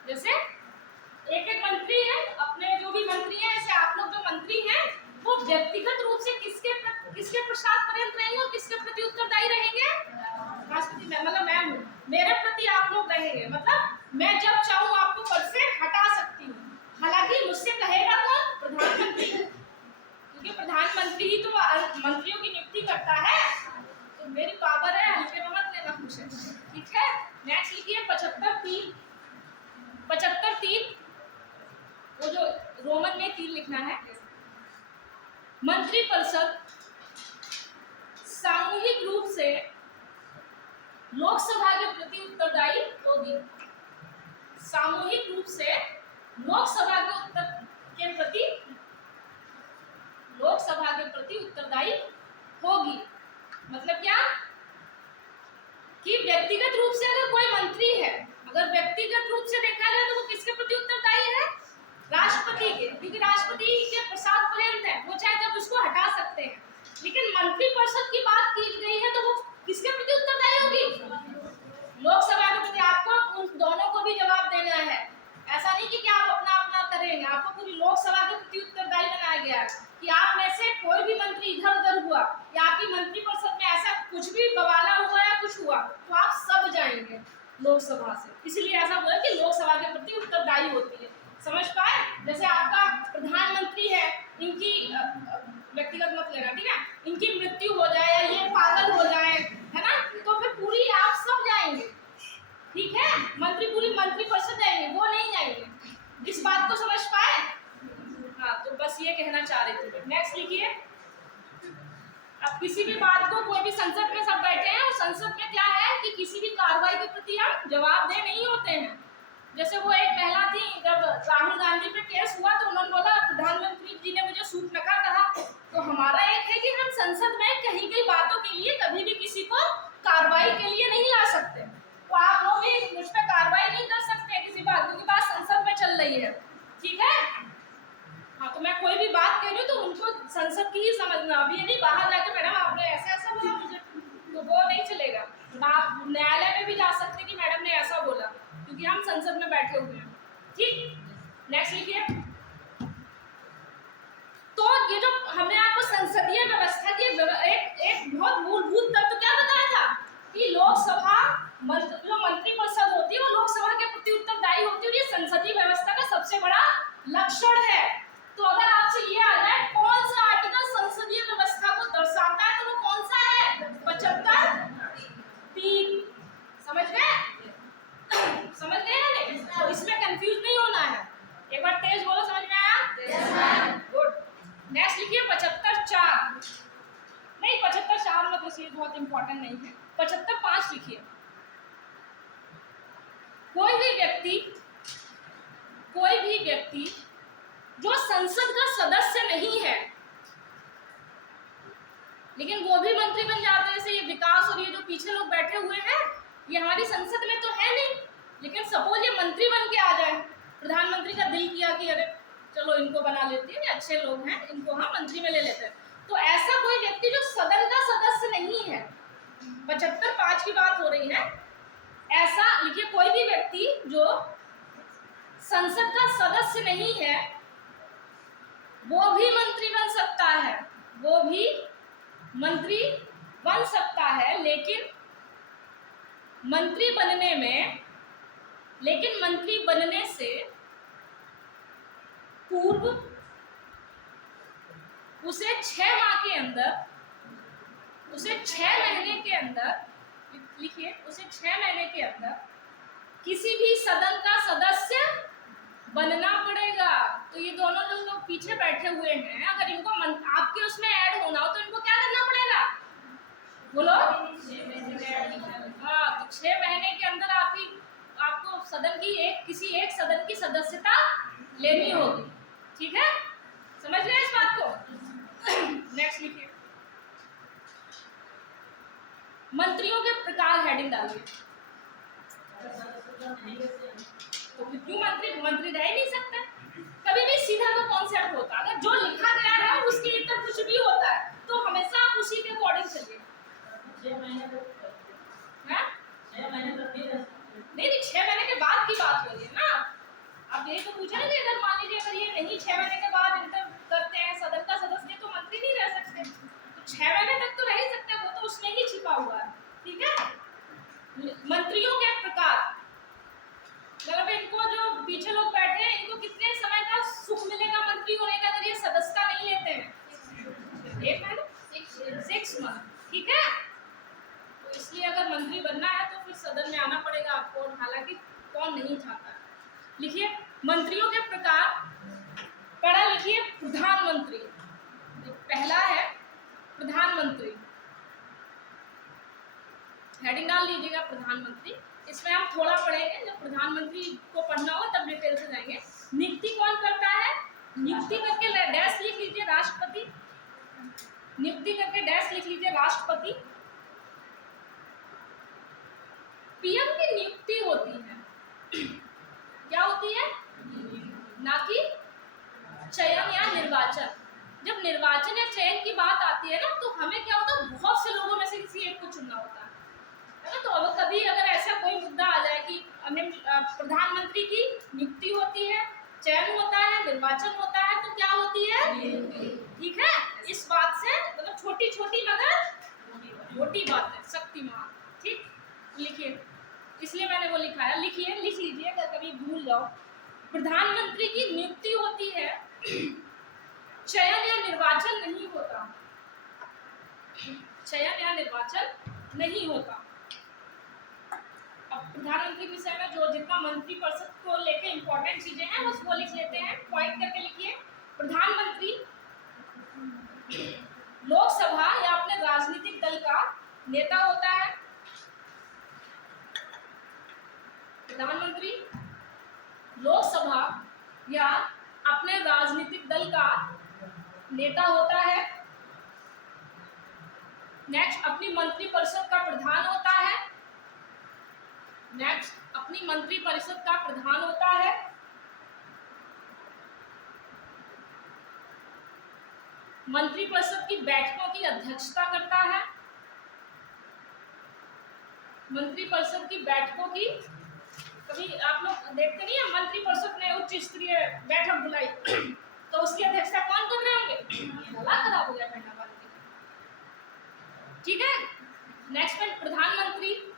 जैसे एक मंत्री है, अपने जो भी मंत्री हैं, जैसे आप लोग जो मंत्री हैं वो व्यक्तिगत रूप से किसके प्रसाद पर्यंत रहेंगे और किसके प्रति उत्तरदायी रहेंगे? राष्ट्रपति में। मतलब मैं हूँ, मेरे प्रति आप लोग रहेंगे। मतलब मैं जब चाहूँ आपको पद से हटा सकती हूँ। हालांकि मुझसे कहेगा कौन? प्रधानमंत्री, क्योंकि प्रधानमंत्री ही तो मंत्रियों की नियुक्ति करता है। तो मेरी पावर है, हल्के में मत लेना कुछ है। ठीक है, नेक्स्ट लिखिए 75(3). 75(3) वो जो रोमन में 3 लिखना है। मंत्रिपरिषद सामूहिक रूप से लोकसभा के प्रति उत्तरदायी होगी। सामूहिक रूप से लोकसभा के प्रति उत्तरदायी होगी। मतलब क्या? कि व्यक्तिगत रूप से अगर कोई मंत्री है, अगर व्यक्तिगत रूप से देखा जाए तो वो किसके प्रति उत्तरदायी है? राष्ट्रपति के, क्योंकि राष्ट्रपति के प्रसाद पर्यंत है, वो चाहे जब उसको हटा सकते हैं। लेकिन मंत्रिपरिषद की बात की गई है तो वो किसके प्रति उत्तरदायी होगी? लोकसभा के प्रति। आपको उन दोनों को भी जवाब देना है। ऐसा नहीं कि आप अपना करेंगे, आपको पूरी लोकसभा के प्रति उत्तरदायी बनाया गया है कि आप में से कोई भी मंत्री इधर उधर हुआ या आपकी मंत्रिपरिषद में ऐसा कुछ भी बवाला हुआ या कुछ हुआ तो आप सब जाएंगे लोकसभा से। इसलिए ऐसा बोला कि लोकसभा के प्रति उत्तरदायी होती है। समझ पाए? जैसे आपका प्रधानमंत्री है, इनकी व्यक्तिगत मत लेना, ठीक है, इनकी मृत्यु हो जाए या ये पागल हो जाए, है ना, तो फिर पूरी आप सब जाएंगे। ठीक है, पूरी मंत्रिपरिषद जाएंगे, वो नहीं जाएंगे। इस बात को समझ पाए? हाँ, तो बस ये कहना चाह रही थी। नेक्स्ट लिखिए। अब किसी भी बात को, कोई भी संसद में सब बैठे हैं और संसद में क्या है कि किसी भी कार्रवाई के प्रति हम जवाबदेह नहीं होते हैं। जैसे वो एक महिला थी, जब राहुल गांधी पे केस हुआ तो उन्होंने बोला प्रधानमंत्री जी ने मुझे सूपनखा कहा। तो हमारा एक है कि हम संसद में कही गई बातों के लिए कभी भी किसी को कार्रवाई के लिए नहीं ला सकते। तो आप लोग भी मुझ पर कार्रवाई नहीं कर सकते किसी बात, क्योंकि बात संसद में चल रही है। ठीक है, हाँ, तो मैं कोई भी बात कह रही हूँ तो उनको संसद की ही समझना। अभी नहीं बाहर जाके मैडम आपने ऐसा ऐसा बोला मुझे, तो वो नहीं चलेगा। आप न्यायालय में भी जा सकते कि मैडम ने ऐसा बोला, क्योंकि हम संसद में बैठे हुए हैं। ठीक, नेक्स्ट लिखिए। तो ये जो हमने आपको संसदीय व्यवस्था की एक बहुत मूलभूत तत्व क्या बताया था कि लोकसभा जो मंत्रिपरिषद होती है वो लोकसभा के प्रति उत्तरदायी लड़ाई होती है और ये संसदीय व्यवस्था का सबसे बड़ा लक्षण है। तो अगर आपसे ये आ जाए कौन सा आर्टिकल संसदीय व्यवस्था को दर्शाता है तो वो कौन सा है? 75(3). समझ गए? समझ गए या नहीं? तो इसमें कंफ्यूज नहीं होना है। एक बार तेज बोलो, समझ में आया? Yes ma'am. गुड। नेक्स्ट लिखिए 75(4). नहीं 75(4) में तो ये बहुत इंपॉर्टेंट नहीं है। 75(5) लिखिए। कोई भी व्यक्ति जो संसद का सदस्य नहीं है लेकिन वो भी मंत्री बन जाते हैं, जैसे ये विकास और ये जो पीछे लोग बैठे हुए हैं ये हमारी संसद में तो है नहीं, लेकिन सपोज ये मंत्री बन के आ जाए, प्रधानमंत्री का दिल किया कि अरे चलो इनको बना लेते हैं, ये अच्छे लोग हैं, इनको हम मंत्री में ले लेते हैं। तो ऐसा कोई व्यक्ति जो सदन का सदस्य नहीं है, 75(5) की बात हो रही है, ऐसा लिखिए कोई भी व्यक्ति जो संसद का सदस्य नहीं है वो भी मंत्री बन सकता है, वो भी मंत्री बन सकता है, लेकिन मंत्री बनने से पूर्व उसे 6 माह के अंदर, उसे 6 महीने के अंदर, लिखिए उसे 6 महीने के अंदर किसी भी सदन का सदस्य बनना पड़ेगा। तो ये दोनों लोग पीछे बैठे हुए हैं, अगर इनको आपके उसमें ऐड होना हो तो इनको क्या करना पड़ेगा? बोलो। हाँ, तो 6 महीने के अंदर आपको सदन की किसी एक सदन की सदस्यता लेनी होगी। ठीक है, समझ रहे हैं इस बात को? नेक्स्ट लिखिए मंत्रियों के प्रकार, हेडिंग डालिए। तो क्यों मंत्री रह नहीं सकते? कभी भी सीधा तो कॉन्सेप्ट होता है, अगर जो लिखा गया है उसके भीतर कुछ भी होता है तो हमेशा आप उसी के अकॉर्डिंग चलिए। 6 महीने नहीं 6 महीने के बाद की बात हो रही है ना। आप यही तो पूछे ना कि अगर मान लीजिए अगर ये नहीं 6 महीने के बाद इंटर करते हैं सदन का सदस्य तो मंत्री नहीं रह सकते, तो 6 महीने तक तो रह ही सकते हैं, वो तो उसमें ही छिपा हुआ है। ठीक है, मंत्रियों के प्रकार, मतलब इनको जो पीछे लोग बैठे हैं इनको कितने समय का सुख मिलेगा मंत्री होने का अगर ये सदस्यता नहीं लेते हैं? 1 महीना, 6 मंथ। ठीक है, तो इसलिए अगर मंत्री बनना है तो फिर सदन में आना पड़ेगा आपको, हालांकि कौन नहीं चाहता। लिखिए मंत्रियों के प्रकार, पढ़ा लिखिए प्रधानमंत्री, पहला है प्रधानमंत्री, हेडिंग डाल लीजिएगा प्रधानमंत्री। इसमें हम थोड़ा पढ़ेंगे, जब प्रधानमंत्री को पढ़ना हो तब डिटेल से जाएंगे। नियुक्ति कौन करता है? नियुक्ति करके डैश लिख लीजिए राष्ट्रपति, नियुक्ति करके डैश लिख लीजिए राष्ट्रपति। पीएम की नियुक्ति होती है, क्या होती है? ना कि चयन या निर्वाचन। जब निर्वाचन या चयन की बात आती है ना तो हमें क्या होता है, बहुत से लोगों में से किसी एक को चुनना होता है ना। तो अब कभी अगर ऐसा कोई मुद्दा आ जाए कि प्रधानमंत्री की नियुक्ति होती है, चयन होता है, निर्वाचन होता है, तो क्या होती है? ठीक है, इस बात से मतलब छोटी छोटी मगर मोटी बात है, शक्तिमान। ठीक, लिखिए, इसलिए मैंने वो लिखा है, लिख लीजिए अगर कभी भूल जाओ। प्रधानमंत्री की नियुक्ति होती है, चयन या निर्वाचन नहीं होता, चयन या निर्वाचन नहीं होता। अब प्रधानमंत्री विषय में जो जितना मंत्री परिषद को लेके इंपॉर्टेंट चीजें हैं बस वो लिख लेते हैं, पॉइंट करके लिखिए। प्रधानमंत्री लोकसभा या अपने राजनीतिक दल का नेता होता है, प्रधानमंत्री लोकसभा या अपने राजनीतिक दल का नेता होता है। नेक्स्ट, अपनी मंत्रिपरिषद का प्रधान होता है, नेक्स्ट अपनी मंत्रिपरिषद का प्रधान होता है। मंत्रिपरिषद की बैठकों की अध्यक्षता करता है, मंत्रिपरिषद की बैठकों की, कभी आप लोग देखते नहीं है मंत्रिपरिषद ने उच्च स्तरीय बैठक बुलाई तो उसकी अध्यक्षता कौन कर रहे होंगे? गला खराब हो गया ठंडा पानी। ठीक है, नेक्स्ट में प्रधानमंत्री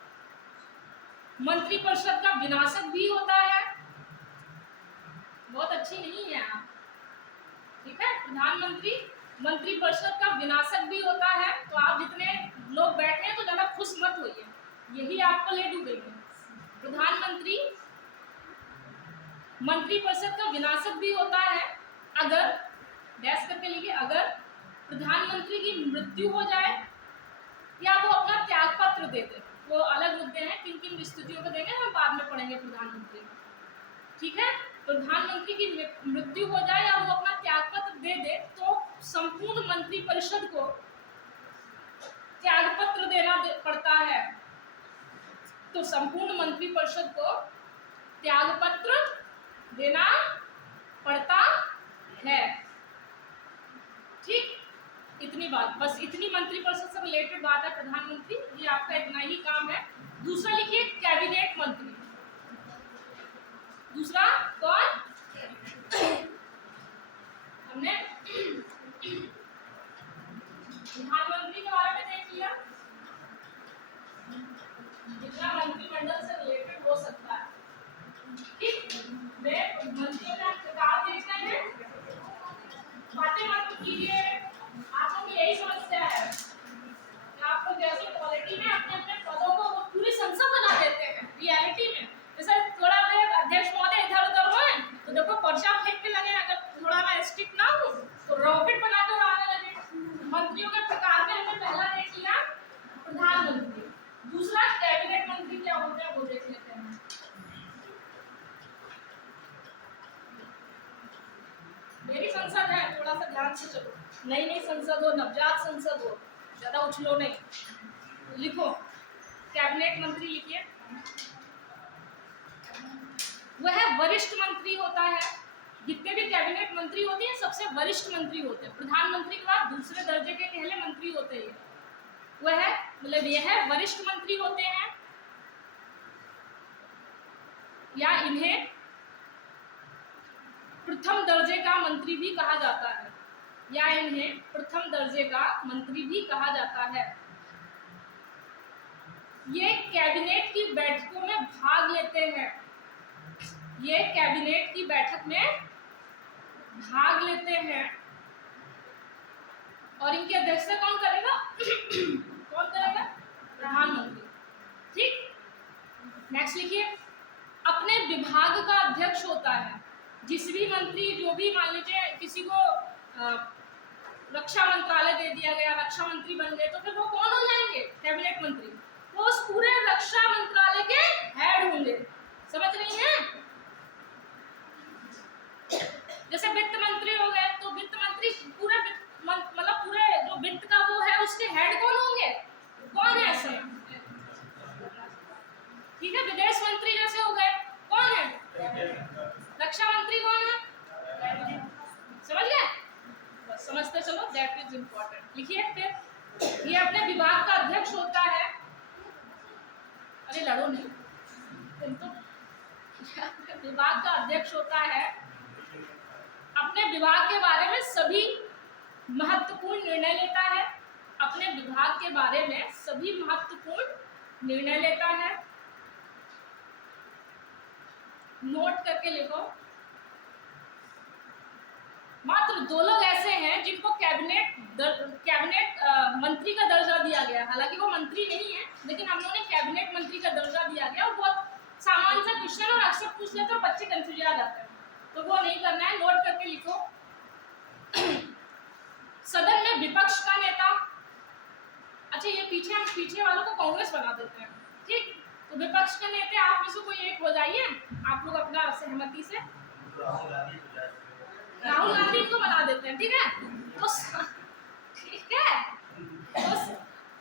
मंत्रिपरिषद का विनाशक भी होता है, बहुत अच्छी नहीं है आप, ठीक है। प्रधानमंत्री मंत्रिपरिषद का विनाशक भी होता है, तो आप जितने लोग बैठे हैं तो ज़्यादा खुश मत होइए, यही आपको ले डूबेंगे। प्रधानमंत्री मंत्रिपरिषद का विनाशक भी होता है अगर, डैश करके लिखिए, अगर प्रधानमंत्री की मृत्यु हो जाए या वो अपना त्याग पत्र दे दे। वो अलग मुद्दे हैं, किन किन स्थितियों को देंगे हम बाद में पढ़ेंगे प्रधानमंत्री, ठीक है। प्रधानमंत्री की मृत्यु हो जाए या वो अपना त्यागपत्र दे दे तो संपूर्ण मंत्रिपरिषद को त्यागपत्र देना पड़ता है। तो संपूर्ण मंत्रिपरिषद को त्यागपत्र देना पड़ता है, ठीक। इतनी बात, बस इतनी मंत्रिपरिषद से रिलेटेड बात है प्रधानमंत्री, ये आपका इतना ही काम है। दूसरा लिखिए कैबिनेट मंत्री। दूसरा कौन? हमने प्रधानमंत्री के बारे में देख लिया, जितना मंत्रिमंडल से रिलेटेड हो सकता है, ठीक। वे मंत्रियों का प्रकार देख रहे हैं, बातें मत कीजिए, आपको यही समस्या है कि आपको जैसी क्वालिटी में अपने अपने पदों को वो पूरी संसद बना देते हैं रियलिटी में। जैसे थोड़ा देर अध्यक्ष महोदय इधर उधर हुए तो देखो पर्चा फेंकने लगे, अगर थोड़ा मैं स्ट्रिक्ट ना हूँ तो रॉकेट बनाकर आने लगे। मंत्रियों के प्रकार में हमने पहला देख लिया प्रधानमंत्री, दूसरा कैबिनेट मंत्री क्या होते हैं वो देख लेते हैं। मेरी संसद है, थोड़ा सा ध्यान से चलो, नई नई संसद हो, नवजात संसद हो, ज्यादा उछलो नहीं। लिखो कैबिनेट मंत्री लिखिए, वह वरिष्ठ मंत्री होता है। जितने भी कैबिनेट मंत्री होते हैं सबसे वरिष्ठ मंत्री होते हैं, प्रधानमंत्री के बाद दूसरे दर्जे के पहले मंत्री होते हैं। वह मतलब यह वरिष्ठ मंत्री होते हैं या इन्हें प्रथम दर्जे का मंत्री भी कहा जाता है, या इन्हें प्रथम दर्जे का मंत्री भी कहा जाता है। ये कैबिनेट की बैठकों में भाग लेते हैं, ये कैबिनेट की बैठक में भाग लेते हैं और इनकी अध्यक्षता कौन करेगा? कौन करेगा? प्रधानमंत्री, ठीक। नेक्स्ट लिखिए, अपने विभाग का अध्यक्ष होता है। जिस भी मंत्री, जो भी मान लीजिए किसी को रक्षा मंत्रालय दे दिया गया, रक्षा मंत्री बन गए, तो फिर वो कौन हो जाएंगे? कैबिनेट मंत्री। वो उस पूरे रक्षा मंत्रालय के हेड होंगे, समझ रही हैं? जैसे वित्त मंत्री हो गए तो वित्त मंत्री पूरे मतलब पूरे जो वित्त का वो है उसके हेड कौन होंगे? कौन है ऐसे? ठीक है। विदेश मंत्री जैसे हो गए, कौन है? रक्षा मंत्री कौन है? समझ गए? बस समझते चलो, दैट इज इम्पोर्टेंट। लिखिए फिर, ये अपने विभाग का अध्यक्ष होता है। अरे लड़ो नहीं, तुम तो विभाग का अध्यक्ष होता है, अपने विभाग के बारे में सभी महत्वपूर्ण निर्णय लेता है, अपने विभाग के बारे में सभी महत्वपूर्ण निर्णय लेता है। नोट करके लिखो, मात्र 2 लोग ऐसे हैं जिनको कैबिनेट मंत्री का दर्जा दिया गया। हालांकि वो मंत्री नहीं है, लेकिन हम लोगों ने कैबिनेट मंत्री का दर्जा दिया गया। और बहुत सामान्य सा क्वेश्चन और अक्सर पूछ लेते हैं, बच्चे कंफ्यूज आ जाते हैं, तो वो नहीं करना है। नोट करके लिखो, सदन में विपक्ष का नेता। अच्छा, ये पीछे वालों को कांग्रेस बना देते हैं, ठीक। तो विपक्ष के नेता आप में से कोई एक हो जाइए, आप लोग अपना सहमति से। राहुल गांधी को बना देते हैं, ठीक है। तो ठीक है,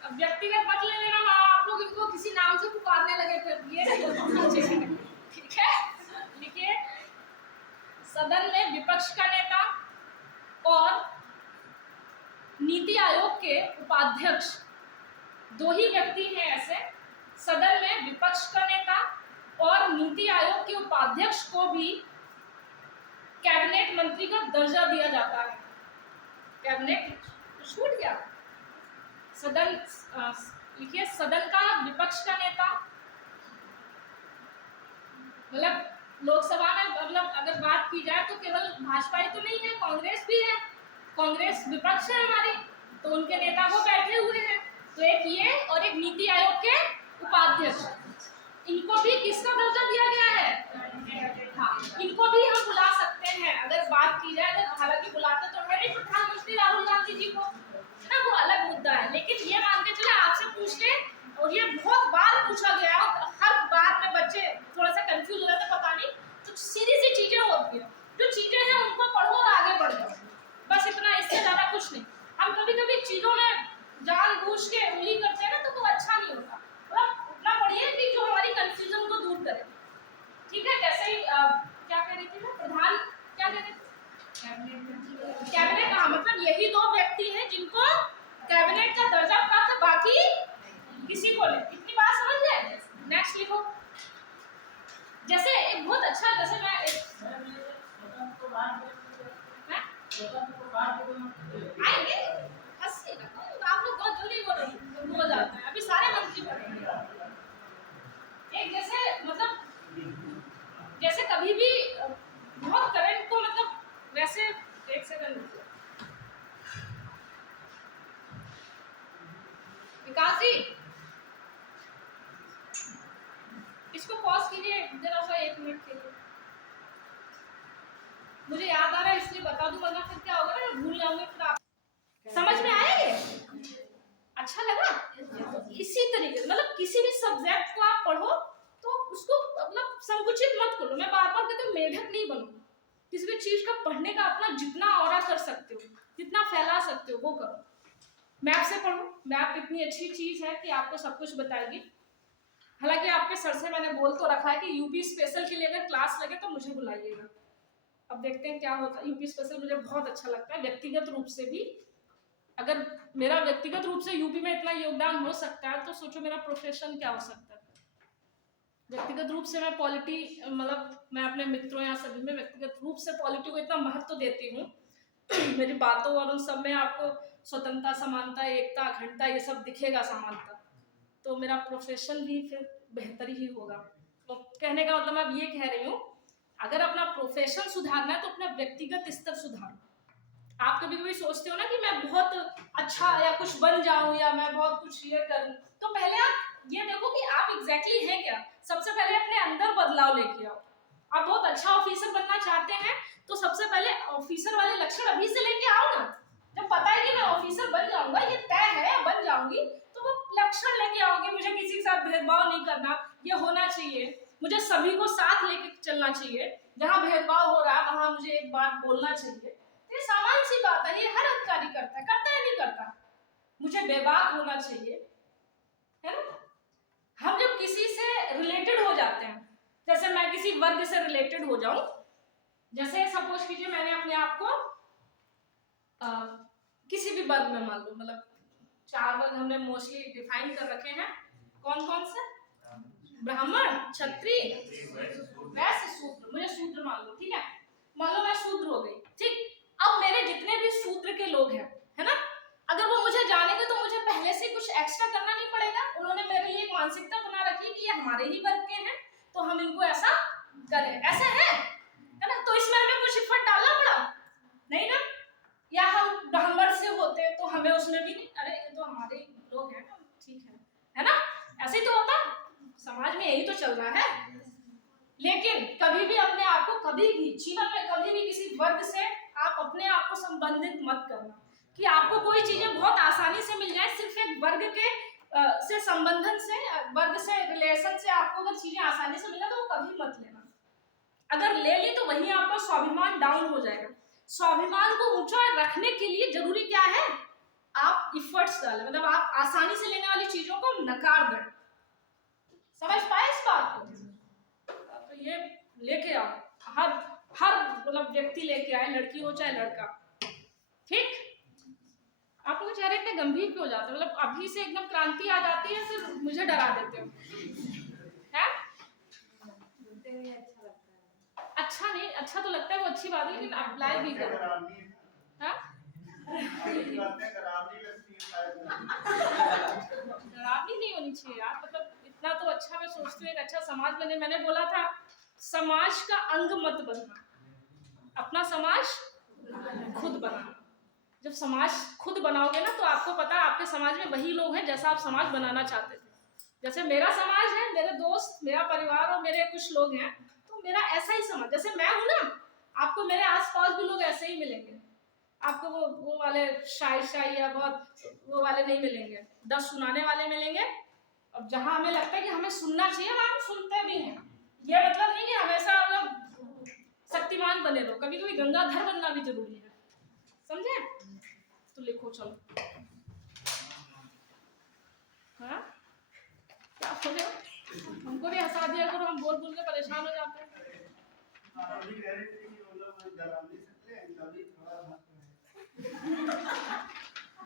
तो व्यक्तिगत मत ले लेना, आप लोग इनको किसी नाम से पुकारने लगे फिर ये नहीं होना चाहिए, ठीक है। लिखिए, सदन में विपक्ष का नेता और नीति आयोग के उपाध्यक्ष, 2 ही व्यक्ति हैं ऐसे। सदन में विपक्ष का नेता और नीति आयोग के उपाध्यक्ष को भी कैबिनेट मंत्री का दर्जा दिया जाता है। कैबिनेट छूट गया। सदन लिखिए, सदन का विपक्ष का नेता मतलब लोकसभा में मतलब अगर बात की जाए तो केवल भाजपा ही तो नहीं है, कांग्रेस भी है। कांग्रेस विपक्ष है हमारी, तो उनके नेता वो बैठे हुए हैं। तो एक ये और एक नीति आयोग के उपाध्यक्ष, इनको भी किसका दर्जा दिया गया है? हाँ, इनको भी हम बुला सकते हैं अगर बात की जाए। अगर हालांकि बुलाते तो है नहीं प्रधानमंत्री राहुल गांधी जी को, है ना, वो अलग मुद्दा है। लेकिन ये मान के चले आपसे पूछ ले, और ये बहुत बार पूछा गया है और हर बार में बच्चे थोड़ा सा कंफ्यूज हो जाते हैं, पता नहीं तो सीधी सी चीजें होती है। जो चीजें हैं उनको पढ़ो और आगे बढ़ जाओ, बस इतना, इससे ज्यादा कुछ नहीं। हम कभी कभी चीजों में जानबूझ के उंगली करते हैं ना, तो वो अच्छा नहीं होता। मतलब उतना पढ़िए कि जो हमारी कंफ्यूजन को दूर करे। ठीक है, जैसे ही क्या कह रही थी मैं, प्रधान क्या कह रही थी? कैबिनेट, हाँ, मतलब यही दो व्यक्ति हैं जिनको कैबिनेट का दर्जा प्राप्त है, बाकी किसी को नहीं। इतनी बात समझ गए? नेक्स्ट लिखो। जैसे एक बहुत अच्छा, जैसे मैं आएंगे, आप लोग बहुत जल्दी बोल जाते हैं, अभी सारे मंत्री पढ़ेंगे। एक जैसे मतलब जैसे कभी भी बहुत करंट को मतलब वैसे, एक सेकंड विकास जी, इसको पॉज कीजिए जरा सा 1 मिनट के लिए। मुझे याद आ रहा है इसलिए बता दूं, वरना फिर क्या होगा ना, मैं भूल जाऊंगी। फिर आप समझ में आया ये? अच्छा लगा? इसी तरीके से मतलब किसी भी सब्जेक्ट को आप पढ़ो तो उसको मतलब संकुचित मत करो। मैं बार बार कहती हूँ मेढक नहीं बनो, किसी भी चीज का पढ़ने का अपना जितना और कर सकते हो, जितना फैला सकते हो वो करो। मैप से पढ़ो, मैप इतनी अच्छी चीज है कि आपको सब कुछ बताएगी। हालांकि आपके सर से मैंने बोल तो रखा है कि यूपी स्पेशल के लिए अगर क्लास लगे तो मुझे बुलाइएगा। अब देखते हैं क्या होता है। यूपी स्पेशल मुझे बहुत अच्छा लगता है व्यक्तिगत रूप से भी। अगर मेरा व्यक्तिगत रूप से यूपी में इतना योगदान हो सकता है तो सोचो मेरा प्रोफेशन क्या हो सकता है। व्यक्तिगत रूप से मैं पॉलिटी मतलब मैं अपने मित्रों या सभी में व्यक्तिगत रूप से पॉलिटी को इतना महत्व देती हूँ। मेरी बातों और उन सब में आपको स्वतंत्रता, समानता, एकता, अखंडता ये सब दिखेगा, समानता। तो मेरा प्रोफेशन भी फिर बेहतर ही होगा। तो कहने का मतलब मैं ये कह रही हूँ, अगर अपना प्रोफेशन सुधारना है तो अपना व्यक्तिगत स्तर सुधारो। आप कभी कभी सोचते हो ना कि मैं बहुत अच्छा या कुछ बन जाऊं या मैं बहुत कुछ ये करूं, तो पहले आप ये देखो कि आप एग्जैक्टली हैं क्या। सबसे पहले अपने अंदर बदलाव लेके आओ। आप बहुत अच्छा ऑफिसर बनना चाहते हैं तो सबसे पहले ऑफिसर वाले लक्षण अभी से लेके आओ ना। जब पता है कि मैं ऑफिसर बन जाऊंगा, ये तय है, बन जाऊंगी, तो वो लक्षण लेके आओगे। मुझे किसी के साथ भेदभाव नहीं करना, ये होना चाहिए, मुझे सभी को साथ लेके चलना चाहिए, जहां भेदभाव हो रहा है वहां मुझे एक बात बोलना चाहिए। ये सामान्य सी बात है, ये हर अधिकारी करता है नहीं करता। मुझे बेबाक होना चाहिए, है ना। हम जब किसी से रिलेटेड हो जाते हैं, जैसे मैं किसी वर्ग से रिलेटेड हो जाऊं, जैसे सपोज कीजिए मैंने अपने आप को किसी भी वर्ग में मान लो, मतलब 4 वर्ग हमने मोस्टली डिफाइन कर रखे हैं। कौन कौन से? ब्राह्मण, क्षत्रिय, वैश्य, शूद्र। मुझे शूद्र मान लो, ठीक है, मान लो मैं शूद्र हो गई, ठीक। अब मेरे जितने भी शूद्र के लोग हैं, है ना, अगर वो मुझे जानेंगे तो मुझे पहले से कुछ एक्स्ट्रा करना नहीं पड़ेगा। उन्होंने मेरे लिए एक मानसिकता बना रखी कि ये हमारे ही वर्ग के हैं तो हम इनको ऐसा करें, ऐसा है ना। तो इसमें हमें कुछ एफर्ट डालना पड़ा नहीं ना। या हम ब्राह्मण से होते तो हमें उसमें भी नहीं, अरे ये तो हमारे लोग हैं, ठीक है ना। ऐसे ही तो होता, समाज में यही तो चल रहा है। लेकिन कभी भी अपने आप को, कभी भी जीवन में कभी भी किसी वर्ग से आप अपने आप को संबंधित मत करना कि आपको कोई चीजें बहुत आसानी से मिल जाए। सिर्फ एक वर्ग के से संबंधन से, वर्ग से रिलेशन से आपको अगर चीजें आसानी से मिले तो वो कभी मत लेना। अगर ले ली तो वहीं आपका स्वाभिमान डाउन हो जाएगा। स्वाभिमान को ऊंचा रखने के लिए जरूरी क्या है? आप इफर्ट्स डालें, मतलब आप आसानी से लेने वाली चीजों को नकार दें। समझ पाए इस बात को? तो ये लेके आओ, हर हर मतलब व्यक्ति लेके आए, लड़की हो चाहे लड़का, ठीक। आप लोग चेहरे इतने गंभीर क्यों हो जाते हो? मतलब अभी से एकदम क्रांति आ जाती है, फिर मुझे डरा देते हो, है? अच्छा नहीं, अच्छा तो लगता है, वो अच्छी बात है, लेकिन अप्लाई भी करो। डरावनी नहीं होनी चाहिए यार, मतलब इतना तो अच्छा मैं सोचती हूँ, एक अच्छा समाज बने। मैंने बोला था समाज का अंग मत बनना, अपना समाज खुद बनाना। जब समाज खुद बनाओगे ना तो आपको पता है आपके समाज में वही लोग हैं जैसा आप समाज बनाना चाहते थे। जैसे मेरा समाज है, मेरे दोस्त, मेरा परिवार और मेरे कुछ लोग हैं, तो मेरा ऐसा ही समाज, जैसे मैं हूं ना, आपको मेरे आसपास भी लोग ऐसे ही मिलेंगे। आपको वो वाले शाय या बहुत वो वाले नहीं मिलेंगे, 10 सुनाने वाले मिलेंगे। अब जहां हमें लगता है कि हमें सुनना चाहिए वहां हम सुनते भी हैं। ये मतलब नहीं कि हमेशा मतलब शक्तिमान बने रहो, कभी कभी गंगाधर बनना भी जरूरी है, समझे? तो लिखो चलो। हाँ क्या बोले, हमको भी हंसा दिया करो, हम बोल बोल के परेशान हो जाते हैं।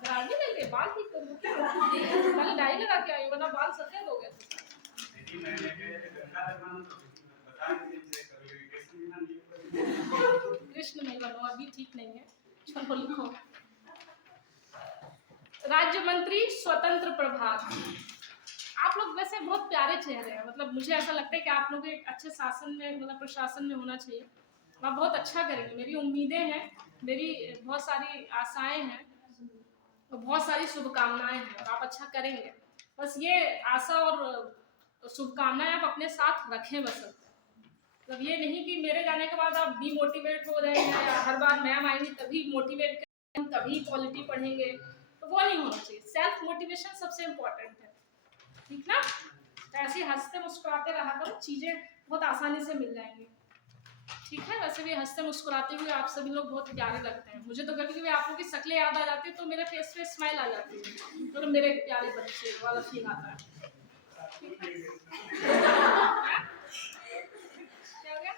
गाड़ी लेके बाल ठीक करो, पहले डाई लगा के आई वरना बाल सफेद हो गए। कृष्ण नहीं बनो, अभी ठीक नहीं है। चलो लिखो। राज्य मंत्री स्वतंत्र प्रभार। आप लोग वैसे बहुत प्यारे चेहरे हैं, मतलब मुझे ऐसा लगता है कि आप लोग एक अच्छे शासन में, मतलब प्रशासन में होना चाहिए। आप बहुत अच्छा करेंगे, मेरी उम्मीदें हैं, मेरी बहुत सारी आशाएं हैं और बहुत सारी शुभकामनाएं हैं, और आप अच्छा करेंगे। बस ये आशा और शुभकामनाएं आप अपने साथ रखें बस। मतलब ये नहीं कि मेरे जाने के बाद आप डीमोटिवेट हो रहे हैं या हर बार मैम आएंगी तभी मोटिवेट करेंगे, तभी पॉलिटी पढ़ेंगे, तो वो नहीं होना चाहिए। सेल्फ मोटिवेशन सबसे इम्पोर्टेंट है, ठीक ना? तो ऐसे हंसते मुस्कुराते रहा करो, चीजें बहुत आसानी से मिल जाएंगी, ठीक है? वैसे भी हंसते मुस्कुराते हुए आप सभी लोग बहुत प्यारे लगते हैं मुझे, तो कभी कभी आप लोगों की शक्लें याद आ जाती है तो मेरे फेस पे स्माइल आ जाती है, तो मेरे प्यारे बच्चे वाला फील आता है। क्या हो गया?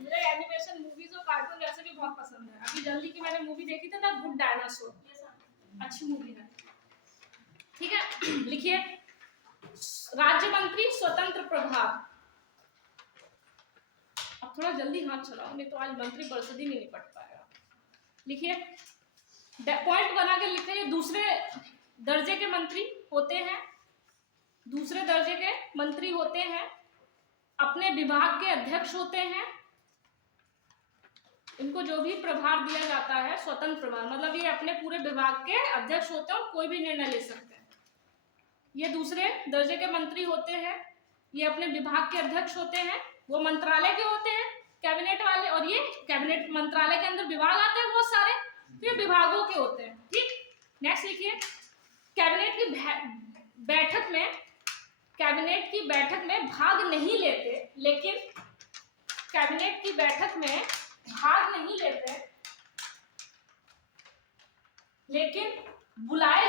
मुझे एनिमेशन मूवीज और कार्टून वैसे भी बहुत पसंद है। अभी जल्दी की मैंने मूवी देखी थी ना, गुड डायनासोर, अच्छी मूवी है, ठीक है? लिखिए। राज्य मंत्री स्वतंत्र प्रभार। अब थोड़ा जल्दी हाथ चलाओ, नहीं तो आज मंत्री परिषद ही नहीं निपट पाएगा। लिखिए, पॉइंट बना के लिखिए। दूसरे दर्जे के मंत्री होते हैं, दूसरे दर्जे के मंत्री होते हैं, अपने विभाग के अध्यक्ष होते हैं। इनको जो भी प्रभार दिया जाता है स्वतंत्र प्रभार, मतलब ये अपने पूरे विभाग के अध्यक्ष होते हैं और कोई भी निर्णय ले सकते हैं। ये दूसरे दर्जे के मंत्री होते हैं, ये अपने विभाग के अध्यक्ष होते हैं, वो मंत्रालय के होते हैं, कैबिनेट वाले, और ये कैबिनेट मंत्रालय के अंदर विभाग आते हैं बहुत सारे, तो ये विभागों के होते हैं, ठीक? नेक्स्ट लिखिए। कैबिनेट की बैठक में भाग नहीं लेते, लेकिन कैबिनेट की बैठक में भाग नहीं लेते, लेकिन बुलाए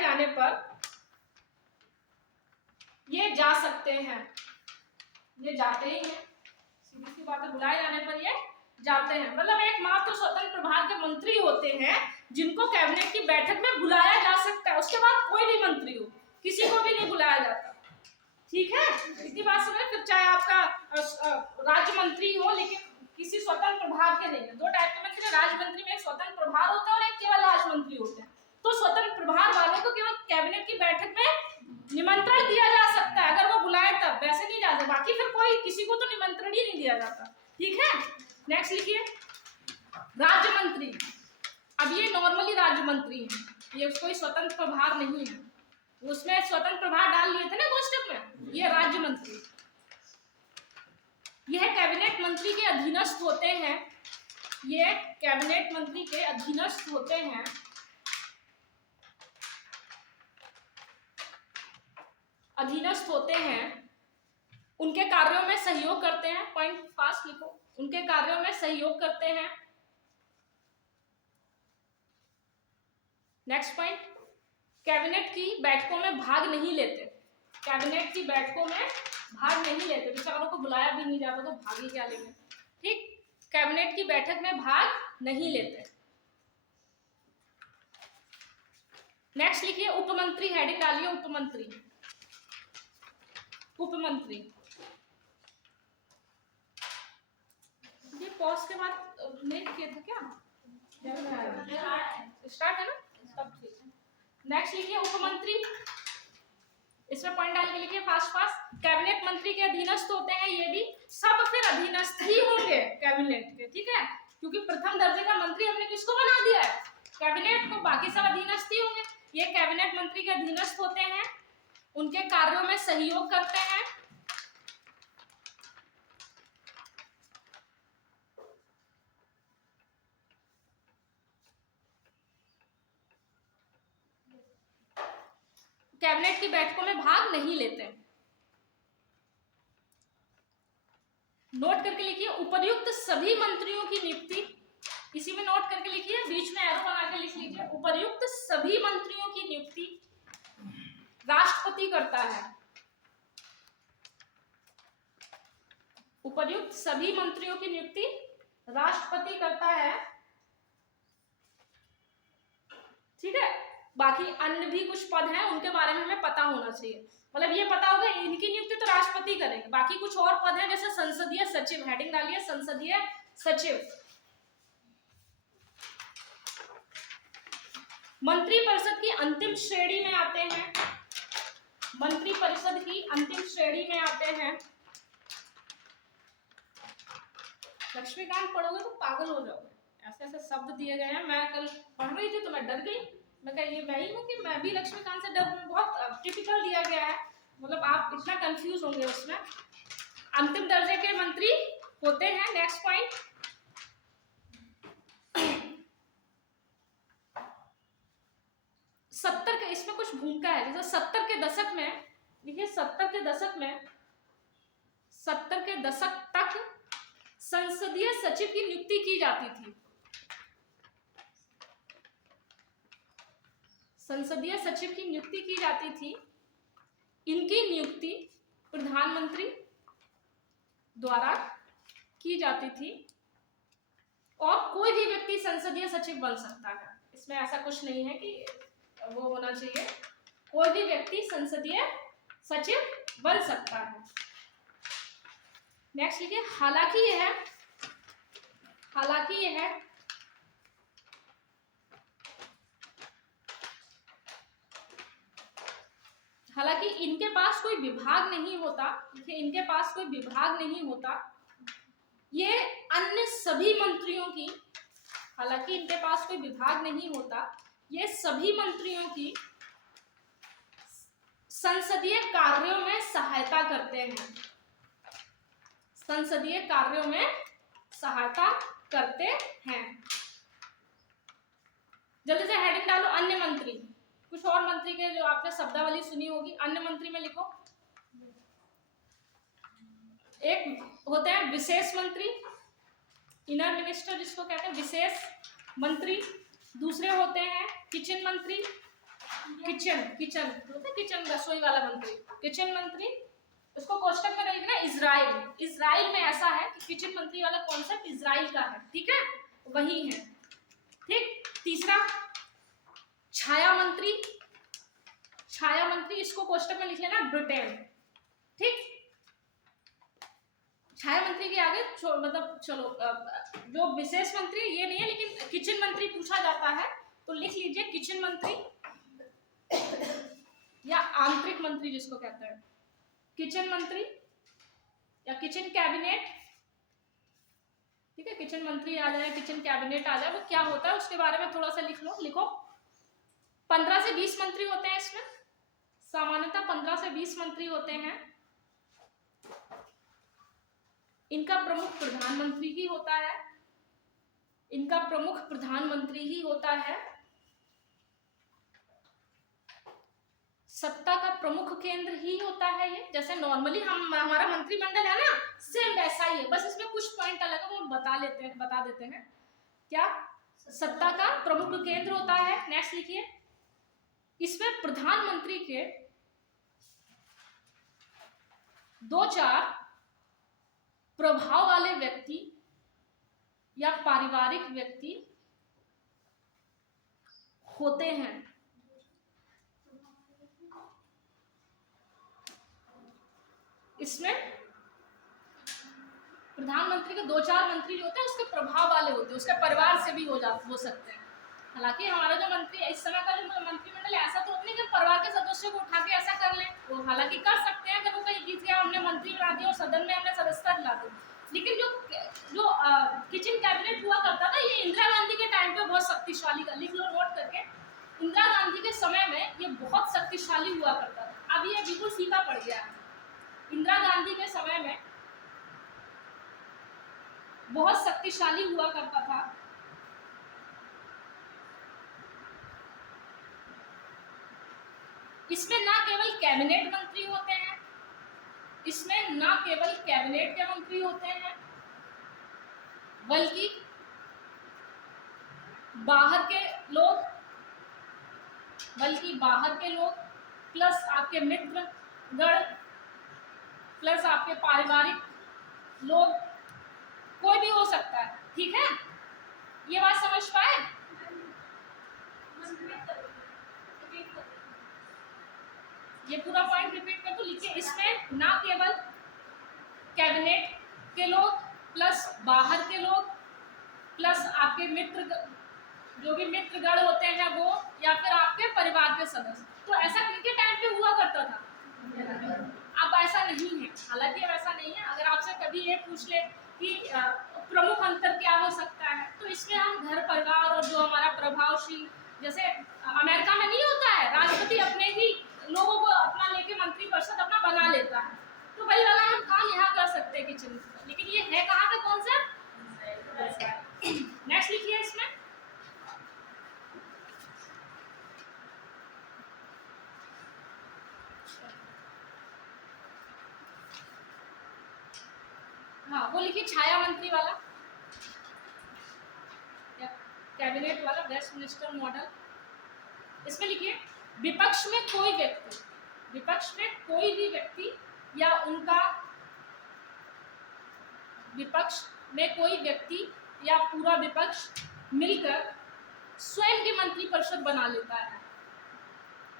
जाने पर ये जा सकते हैं, ये जाते ही हैं, सीधी सी बात है, बुलाए जाने पर ये जाते हैं। मतलब एकमात्र स्वतंत्र प्रभार के मंत्री होते हैं जिनको कैबिनेट की बैठक में बुलाया जा सकता है, उसके बाद कोई भी मंत्री हो किसी को भी नहीं बुलाया जाता, ठीक है? इतनी बात समझ। फिर चाहे आपका राज्य मंत्री हो लेकिन किसी स्वतंत्र प्रभार के नहीं है। दो टाइप के मंत्री, राज्य मंत्री में एक स्वतंत्र प्रभार होता है और एक केवल राज्य मंत्री होते हैं। तो स्वतंत्र प्रभार वालों को केवल कैबिनेट की बैठक में निमंत्रण दिया जा सकता है, अगर वो बुलाए तब, वैसे नहीं जा सकता। बाकी फिर कोई किसी को तो निमंत्रण ही नहीं दिया जाता, ठीक है? नेक्स्ट लिखिए। राज्य मंत्री, अब ये नॉर्मली राज्य मंत्री है, ये कोई स्वतंत्र प्रभार नहीं है, उसमें स्वतंत्र प्रभार डाल लिए थे ना 2 स्टेप में। ये राज्य मंत्री, यह कैबिनेट मंत्री के अधीनस्थ होते हैं, ये कैबिनेट मंत्री के अधीनस्थ होते हैं, उनके कार्यों में सहयोग करते हैं। पॉइंट फास्ट लिखो, उनके कार्यों में सहयोग करते हैं। नेक्स्ट पॉइंट, कैबिनेट की बैठकों में भाग नहीं लेते, कैबिनेट की बैठकों में भाग नहीं लेते, बेचारों को बुलाया भी नहीं जाता तो भाग ही क्या लेंगे, ठीक? कैबिनेट की बैठक में भाग नहीं लेते। नेक्स्ट लिखिए, उपमंत्री, हेडिंग डालिए उपमंत्री। उपमंत्री, ये पॉज के बाद नहीं किया था क्या? स्टार्ट है ना, तब ठीक है। नेक्स्ट लिखिए उप मंत्री, इसमें पॉइंट डाल के लिखिए फास्ट फास्ट। कैबिनेट मंत्री के अधीनस्थ होते हैं ये भी, सब फिर अधीनस्थ ही होंगे कैबिनेट के, ठीक है, क्योंकि प्रथम दर्जे का मंत्री हमने किसको बना दिया है, कैबिनेट को, बाकी सब अधीनस्थ ही होंगे। ये कैबिनेट मंत्री के अधीनस्थ होते हैं, उनके कार्यों में सहयोग करते हैं। कैबिनेट की बैठकों में भाग नहीं लेते। नोट करके लिखिए उपर्युक्त सभी मंत्रियों की नियुक्ति, इसी में नोट करके लिखिए, बीच में एरो बना के लिख लीजिए, उपर्युक्त सभी मंत्रियों की नियुक्ति राष्ट्रपति करता है। उपर्युक्त सभी मंत्रियों की नियुक्ति राष्ट्रपति करता है, ठीक है। बाकी अन्य भी कुछ पद हैं, उनके बारे में हमें पता होना चाहिए, मतलब ये पता होगा इनकी नियुक्ति तो राष्ट्रपति करेंगे, बाकी कुछ और पद हैं जैसे संसदीय सचिव, हेडिंग डालिए संसदीय सचिव। मंत्रिपरिषद की अंतिम श्रेणी में आते हैं, मंत्रिपरिषद की अंतिम श्रेणी में आते हैं, लक्ष्मीकांत पढ़ोगे तो पागल हो जाओगे, ऐसे ऐसे शब्द दिए गए हैं। मैं कल पढ़ रही थी तो मैं डर गई, मैं कहा ये मैं ही हूँ कि मैं भी लक्ष्मीकांत से डर, बहुत टिपिकल दिया गया है, मतलब आप इतना कंफ्यूज होंगे उसमें। अंतिम दर्जे के मंत्री होते हैं। नेक्स्ट पॉइंट, सत्तर के, इसमें कुछ भूमिका है, जैसे 70 के दशक में, देखिए 70 के दशक में, 70 के दशक तक संसदीय सचिव की नियुक्ति की जाती थी। संसदीय सचिव की नियुक्ति की जाती थी, इनकी नियुक्ति प्रधानमंत्री द्वारा की जाती थी, और कोई भी व्यक्ति संसदीय सचिव बन सकता है, इसमें ऐसा कुछ नहीं है कि वो होना चाहिए, कोई भी व्यक्ति संसदीय सचिव बन सकता है। नेक्स्ट लिखिए हालांकि यह हालांकि इनके पास कोई विभाग नहीं होता, देखिए इनके पास कोई विभाग नहीं होता, ये अन्य सभी मंत्रियों की, हालांकि इनके पास कोई विभाग नहीं होता, ये सभी मंत्रियों की संसदीय कार्यों में सहायता करते हैं, संसदीय कार्यों में सहायता करते हैं। जल्दी से हेडिंग डालो अन्य मंत्री, कुछ और मंत्री के जो आपने शब्दावली सुनी होगी, अन्य मंत्री में लिखो। एक होते हैं विशेष मंत्री, इनर मिनिस्टर जिसको कहते हैं विशेष मंत्री, दूसरे होते हैं किचन मंत्री, किचन रसोई वाला मंत्री, किचन मंत्री, उसको कोष्टक में लिखना इजराइल में ऐसा है कि किचन मंत्री वाला कॉन्सेप्ट इजराइल का है, ठीक है, वही है, ठीक। तीसरा छाया मंत्री, इसको कोष्टक में लिख लेना ब्रिटेन, ठीक। छाया मंत्री के आगे मतलब चलो जो विशेष मंत्री ये नहीं है, लेकिन किचन मंत्री पूछा जाता है तो लिख लीजिए किचन मंत्री या आंतरिक मंत्री जिसको कहते हैं, किचन मंत्री या किचन कैबिनेट, ठीक है, किचन मंत्री आ जाए, किचन कैबिनेट आ जाए, वो क्या होता है उसके बारे में थोड़ा सा लिखो। 15 से 20 मंत्री होते हैं इसमें, सामान्यतः 15 से 20 मंत्री होते हैं। इनका प्रमुख प्रधानमंत्री ही होता है, इनका प्रमुख प्रधानमंत्री ही होता है। सत्ता का प्रमुख केंद्र ही होता है ये, जैसे नॉर्मली हमारा मंत्रिमंडल है ना, सेम वैसा ही है, बस इसमें कुछ पॉइंट अलग है वो बता देते हैं। क्या सत्ता का प्रमुख केंद्र होता है। नेक्स्ट लिखिए, इसमें प्रधानमंत्री के 2-4 प्रभाव वाले व्यक्ति या पारिवारिक व्यक्ति होते हैं। इसमें प्रधानमंत्री के 2-4 मंत्री जो होते हैं उसके प्रभाव वाले होते हैं, उसके परिवार से भी हो सकते हैं, हालांकि हमारा जो मंत्री इस समय का जो मंत्रिमंडल ऐसा तो नहीं कि परिवार के सदस्यों को उठा के ऐसा कर ले, वो हालांकि कर सकते हैं, अगर वो कहीं जीत गया हमने मंत्री बना दिया और सदन में हमने सदस्यता दिला दी। लेकिन जो जो किचन कैबिनेट हुआ करता था ये इंदिरा गांधी के टाइम पे बहुत शक्तिशाली था, लिख लो नोट करके, इंदिरा गांधी के समय में ये बहुत शक्तिशाली हुआ करता था। अब ये बिल्कुल फीका पड़ गया है। इंदिरा गांधी के समय में बहुत शक्तिशाली हुआ करता था। इसमें ना केवल कैबिनेट मंत्री होते हैं, इसमें ना केवल कैबिनेट के मंत्री होते हैं, बल्कि बाहर के लोग प्लस आपके मित्रगण प्लस आपके पारिवारिक लोग, कोई भी हो सकता है। ठीक है, ये बात समझ पाए? ये पूरा पॉइंट रिपीट कर दो, लिखिए। इसमें ना केवल कैबिनेट के लोग प्लस बाहर के लोग प्लस आपके मित्र, जो भी मित्रगण होते हैं वो, या फिर आपके परिवार के सदस्य। तो ऐसा किनके टाइम पे हुआ करता था? अब ऐसा नहीं है, हालांकि अब ऐसा नहीं है। अगर आपसे कभी ये पूछ ले कि प्रमुख अंतर क्या हो सकता है, तो इसमें हम घर परिवार और जो हमारा प्रभावशील, जैसे अमेरिका में नहीं होता है, राष्ट्रपति अपने ही लोगों को अपना लेके मंत्रिपरिषद अपना बना लेता है, तो वही वाला हम काम यहाँ कर सकते हैं किचन। लेकिन ये है कहाँ पे कॉन्सेप्ट? नेक्स्ट लिखिए इसमें। हाँ, वो लिखिए छाया मंत्री वाला, कैबिनेट वाला, वेस्टमिनिस्टर मॉडल। इसमें लिखिए विपक्ष में कोई भी व्यक्ति या उनका विपक्ष में कोई व्यक्ति या पूरा विपक्ष मिलकर स्वयं की मंत्रिपरिषद बना लेता है।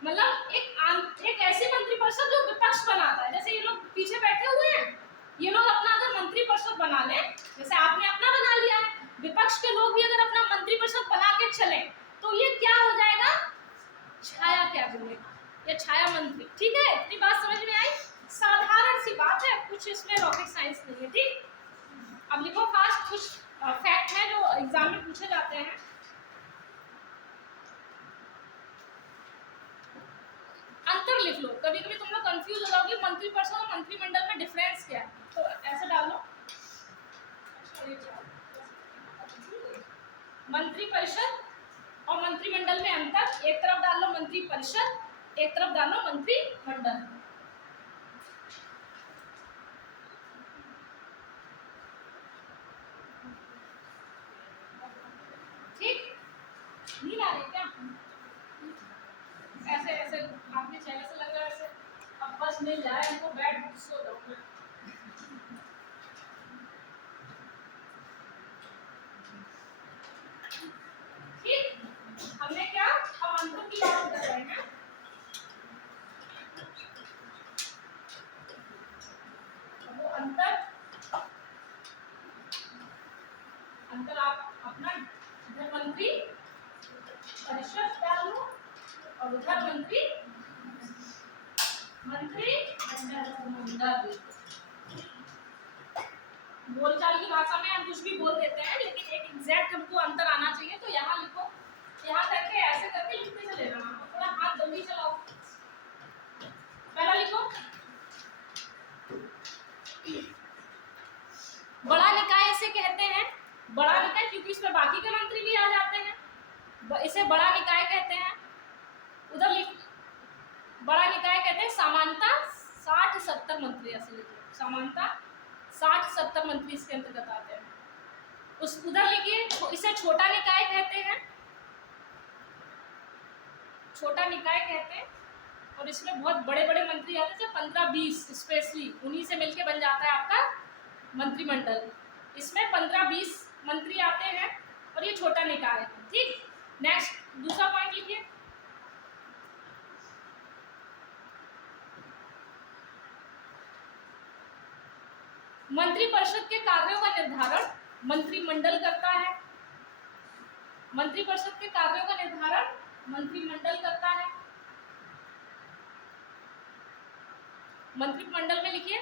मतलब एक ऐसी मंत्रिपरिषद जो विपक्ष बनाता है। जैसे ये लोग पीछे बैठे हुए हैं, ये लोग अपना अगर मंत्रिपरिषद बना ले, जैसे आपने अपना बना लिया है, विपक्ष के लोग भी अगर अपना मंत्रिपरिषद बना के चले, तो ये क्या हो जाएगा? छाया कैबिनेट या छाया मंत्री। ठीक है, इतनी बात समझ में आई? साधारण सी बात है, कुछ इसमें रॉकेट साइंस नहीं है। ठीक, अब लिखो फास्ट, कुछ फैक्ट है जो एग्जाम में पूछे जाते हैं। अंतर लिख लो, कभी कभी तुम लोग कंफ्यूज हो जाओगे मंत्रिपरिषद और मंत्रिमंडल में डिफरेंस क्या है, तो ऐसे डाल लो मंत्रिपरिषद और मंत्रिमंडल में अंतर। एक तरफ डाल लो मंत्रिपरिषद, एक तरफ डाल लो मंत्रिमंडल। ठीक, नहीं आ रही क्या? ऐसे ऐसे आपके चेहरे से लग रहा है ऐसे अब बस मिल जाए इनको, बैठ सो जाओ। ठीक, हमने क्या, हम अंतर की बात कर रहे हैं। वो अंतर आप अपना इधर मंत्री परिषद डाल लो और उधर मंत्रिमंडल। बोलचाल की भाषा में हम कुछ भी बोल देते हैं, लेकिन एक एग्जैक्ट हमको अंतर आना चाहिए। तो यहाँ लिखो, यहाँ करके ऐसे करके लिखते चले जाना, थोड़ा हाथ जल्दी चलाओ। पहला लिखो बड़ा निकाय इसे कहते हैं। बड़ा निकाय क्योंकि इसमें बाकी के मंत्री भी आ जाते हैं, इसे बड़ा निकाय कहते हैं। उधर लिख, बड़ा निकाय कहते हैं सामान्यतः 60-70 मंत्री, ऐसे लिखो सामान्यतः 60-70 मंत्री इसके अंतर्गत आते हैं। उस उधर लिखिए इसे छोटा निकाय कहते हैं, छोटा निकाय कहते हैं। और इसमें बहुत बड़े बड़े मंत्री आते हैं, जैसे 15-20 स्पेशली, उन्हीं से मिलके बन जाता है आपका मंत्रिमंडल। इसमें 15-20 मंत्री आते हैं और ये छोटा निकाय है। ठीक, नेक्स्ट दूसरा पॉइंट लिखिए, मंत्रिपरिषद के कार्यों का निर्धारण मंत्रिमंडल करता है। मंत्रिपरिषद के कार्यों का निर्धारण मंत्रिमंडल करता है। मंत्रिमंडल में लिखिए,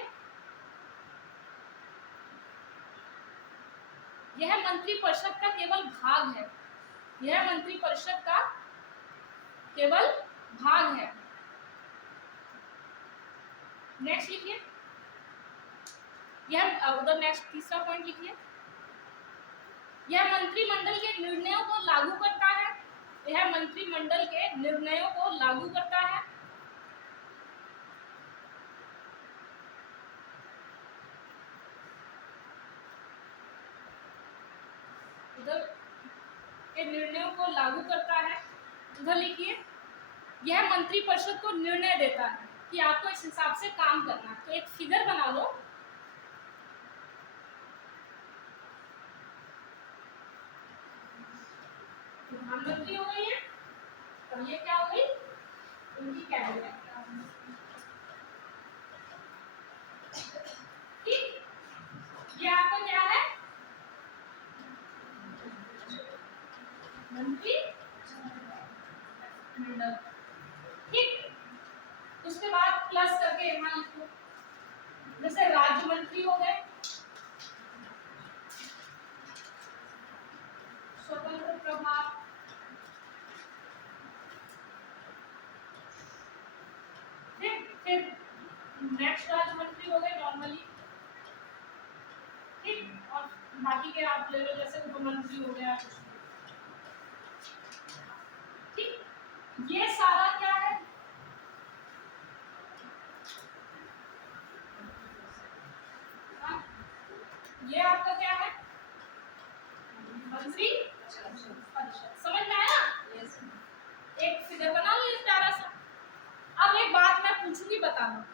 यह मंत्रिपरिषद का केवल भाग है, यह मंत्रिपरिषद का केवल भाग है। नेक्स्ट लिखिए, यह उधर नेक्स्ट तीसरा पॉइंट लिखिए, यह मंत्रिमंडल के निर्णयों को लागू करता है, यह मंत्रिमंडल के निर्णयों को लागू करता है। उधर के निर्णयों को लागू करता है। उधर लिखिए, यह मंत्रिपरिषद को निर्णय देता है कि आपको इस हिसाब से काम करना है। तो एक फिगर बना लो, प्रधानमंत्री हो गई है और ये क्या हो गई, उनकी कैबिनेट। ठीक, ये आपका क्या है, मंत्री मंडल। ठीक, उसके बाद प्लस करके यहाँ लिखो, जैसे राज्य मंत्री हो गए, स्वतंत्र प्रभार, फिर नेक्स्ट राज्य मंत्री हो गए नॉर्मली। ठीक, और बाकी के आप ले लो, जैसे उप मंत्री हो गया। ठीक, ये सारा क्या है, ये आपका क्या है, मंत्री परिषद। समझ में आया? एक फिगर बना लो प्यारा सा। अब एक बात मैं पूछूंगी, बताना।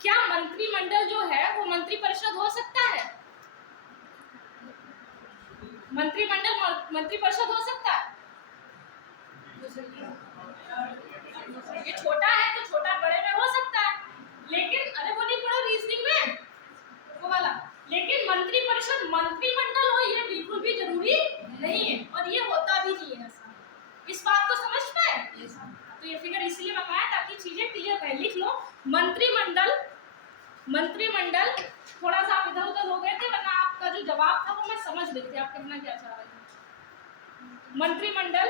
क्या मंत्रिमंडल जो है वो मंत्रिपरिषद हो सकता है? मंत्रिमंडल मंत्रिपरिषद हो सकता है? ये छोटा है तो छोटा बड़े में हो सकता है, लेकिन अरे वो नहीं पढ़ो रीजनिंग में वो वाला, लेकिन मंत्रिपरिषद मंत्रिमंडल हो ये बिल्कुल भी जरूरी नहीं है, और ये होता भी नहीं है ऐसा। इस बात को समझ पाए? तो ये फिगर इसलिए बनाया ताकि चीजें क्लियर रहे। लिख लो, मंत्रिमंडल, मंत्रिमंडल, थोड़ा सा आप इधर उधर हो गए थे, वरना आपका जो जवाब था वो मैं समझ रही थी आप कहना क्या चाह रहे हैं। मंत्रिमंडल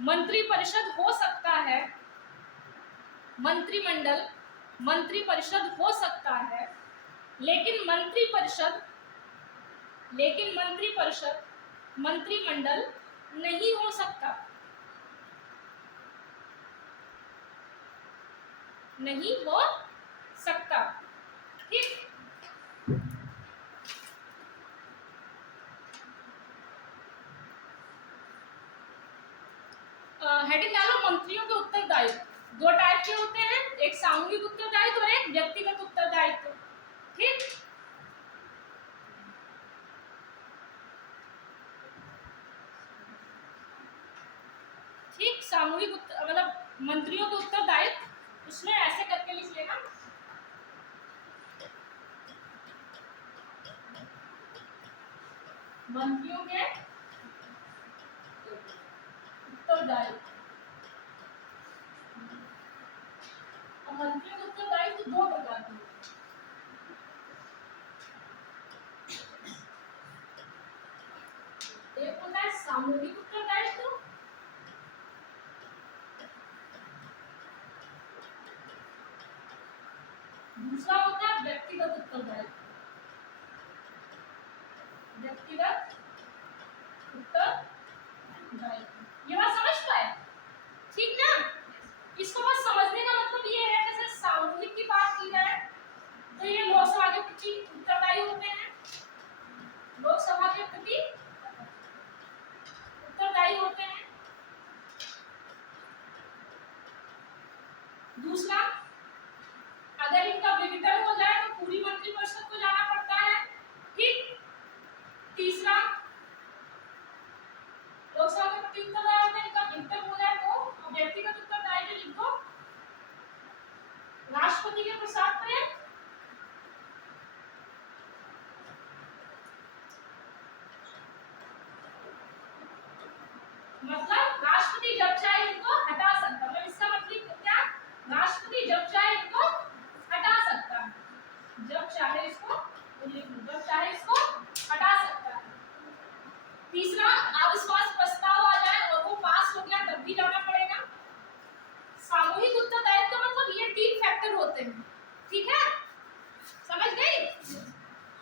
मंत्रिपरिषद हो सकता है, मंत्रिमंडल मंत्रिपरिषद हो सकता है, लेकिन मंत्रिपरिषद मंत्रिमंडल नहीं हो सकता, नहीं हो सकता। ठीक, हेडिंग डालो, मंत्रियों के उत्तरदायित्व। दो टाइप के होते हैं, एक सामूहिक उत्तरदायित्व और एक व्यक्तिगत उत्तरदायित्व। ठीक, ठीक, सामूहिक मतलब मंत्रियों के उत्तरदायित्व, उसमें ऐसे करके लिख लेना, मंत्रियों के उत्तरदायित्व। मंत्रियों के उत्तरदायित्व दो प्रकार के होते हैं, एक होता है सामूहिक उत्तरदायित्व, दूसरा होता है व्यक्तिगत उत्तरदायित्व। व्यक्तिगत उत्तरदायित्व, ये बात समझ पाए? ठीक ना? इसको बस समझने का मतलब ये है, जैसे सामूहिक की बात की जाए तो ये लोकसभा के प्रति उत्तरदायी होते हैं, लोकसभा के प्रति उत्तरदायी होते हैं। दूसरा, अगर इनका विघटन हो जाए फैक्टर होते हैं, ठीक है, समझ गई।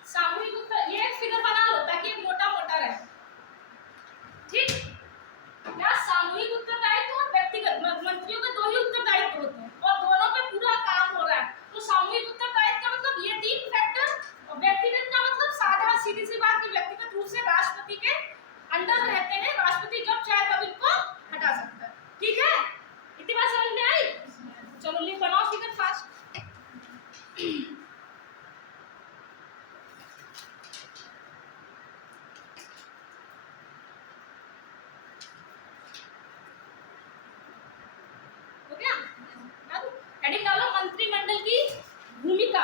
सामूहिक उत्तर, ये एक फिगर बना लो ताकि मोटा मोटा रहे, ठीक। या सामूहिक उत्तरदायित्व और व्यक्तिगत, मंत्रियों के दो ही उत्तरदायित्व होते हैं और दोनों पे पूरा काम हो रहा है, तो सामूहिक उत्तरदायित्व का मतलब ये 3 फैक्टर, और व्यक्तिगत का मतलब साधा सीधी सी बात कि व्यक्तिगत रूप से राष्ट्रपति के अंडर रहते हैं, राष्ट्रपति जब चाहे तब इनको हटा सकता है, ठीक है। इतनी बात समझ में आई? चलो लिख बनाओ फिगर फास्ट। हेडिंग डालो मंत्रिमंडल की भूमिका।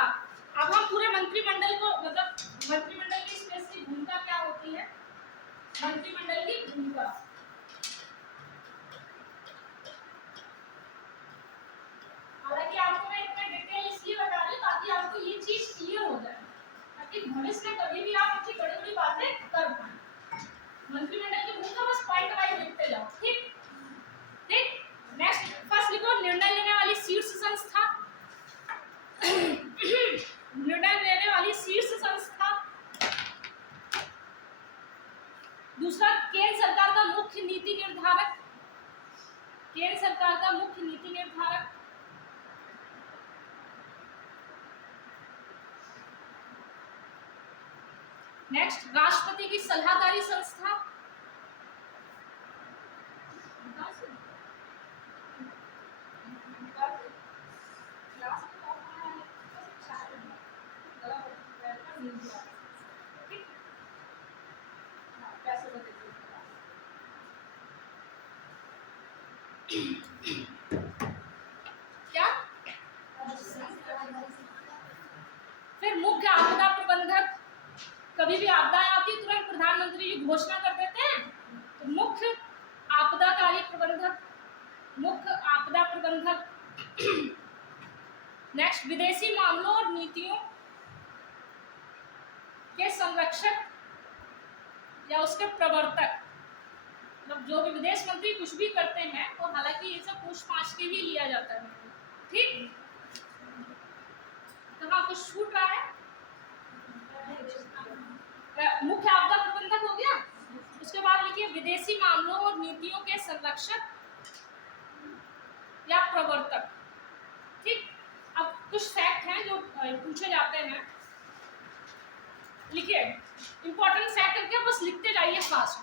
अब हम पूरे मंत्रिमंडल को, मतलब मंत्रिमंडल की स्पेसिफिक भूमिका क्या होती है, मंत्रिमंडल की भूमिका। हालांकि आपको मैं इतना डिटेल इसलिए बता रही हूँ ताकि आपको ये चीज क्लियर हो जाए, ताकि भविष्य में कभी भी आप अच्छी बड़ी बड़ी बातें कर पाए। मंत्रिमंडल की भूमिका बस पॉइंट वाइज लिखते जाओ, ठीक ठीक। नेक्स्ट फर्स्ट लिखो निर्णय लेने वाली शीर्ष संस्था। निर्णय लेने वाली शीर्ष संस्था। दूसरा केंद्र सरकार का मुख्य नीति निर्धारक, केंद्र सरकार का मुख्य नीति निर्धारक। नेक्स्ट राष्ट्रपति की सलाहकारी संस्था। क्या? फिर मुख्य आपदा प्रबंधक, कभी भी आपदाएं आती तुरंत प्रधानमंत्री जी घोषणा कर देते हैं, तो मुख्य आपदाकारी प्रबंधक, मुख्य आपदा प्रबंधक। नेक्स्ट विदेशी मामलों और नीतियों के संरक्षक या उसके प्रवर्तक, मतलब जो भी विदेश मंत्री कुछ भी करते हैं तो हालांकि ये सब पूछ पाछ के ही लिया जाता है, ठीक। कहाँ कुछ छूट रहा है? मुख्य आपदा प्रबंधक हो गया, उसके बाद लिखिए विदेशी मामलों और नीतियों के संरक्षक या प्रवर्तक, ठीक। अब कुछ फैक्ट हैं जो पूछे जाते हैं, लिखिए इंपॉर्टेंट फैक्ट करके बस लिखते जाइए फास्ट।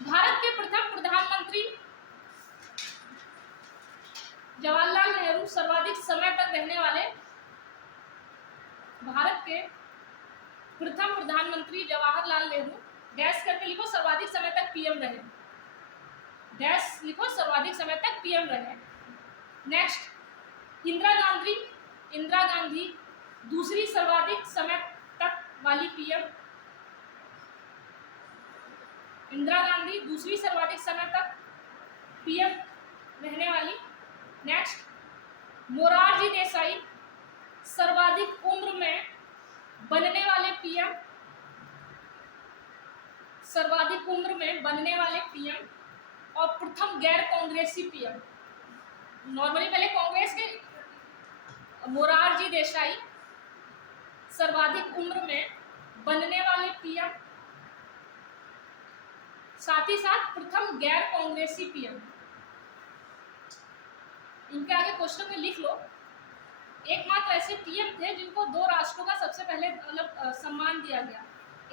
भारत के प्रथम प्रधानमंत्री जवाहरलाल नेहरू सर्वाधिक समय तक रहने वाले, भारत के प्रथम प्रधानमंत्री जवाहरलाल नेहरू डैश करके लिखो सर्वाधिक समय तक पीएम रहे, डैश लिखो सर्वाधिक समय तक पीएम रहे। नेक्स्ट इंदिरा गांधी दूसरी सर्वाधिक समय तक वाली पीएम, इंदिरा गांधी दूसरी सर्वाधिक समय तक पीएम रहने वाली। नेक्स्ट मोरारजी देसाई सर्वाधिक उम्र में बनने वाले पीएम, सर्वाधिक उम्र में बनने वाले पीएम और प्रथम गैर कांग्रेसी पीएम। नॉर्मली पहले कांग्रेस के मोरारजी देसाई सर्वाधिक उम्र में बनने वाले पीएम, साथ ही साथ प्रथम गैर कांग्रेसी पीएम। इनके आगे क्वेश्चन में लिख लो, एकमात्र ऐसे पीएम थे जिनको 2 राष्ट्रों का सबसे पहले मतलब सम्मान दिया गया,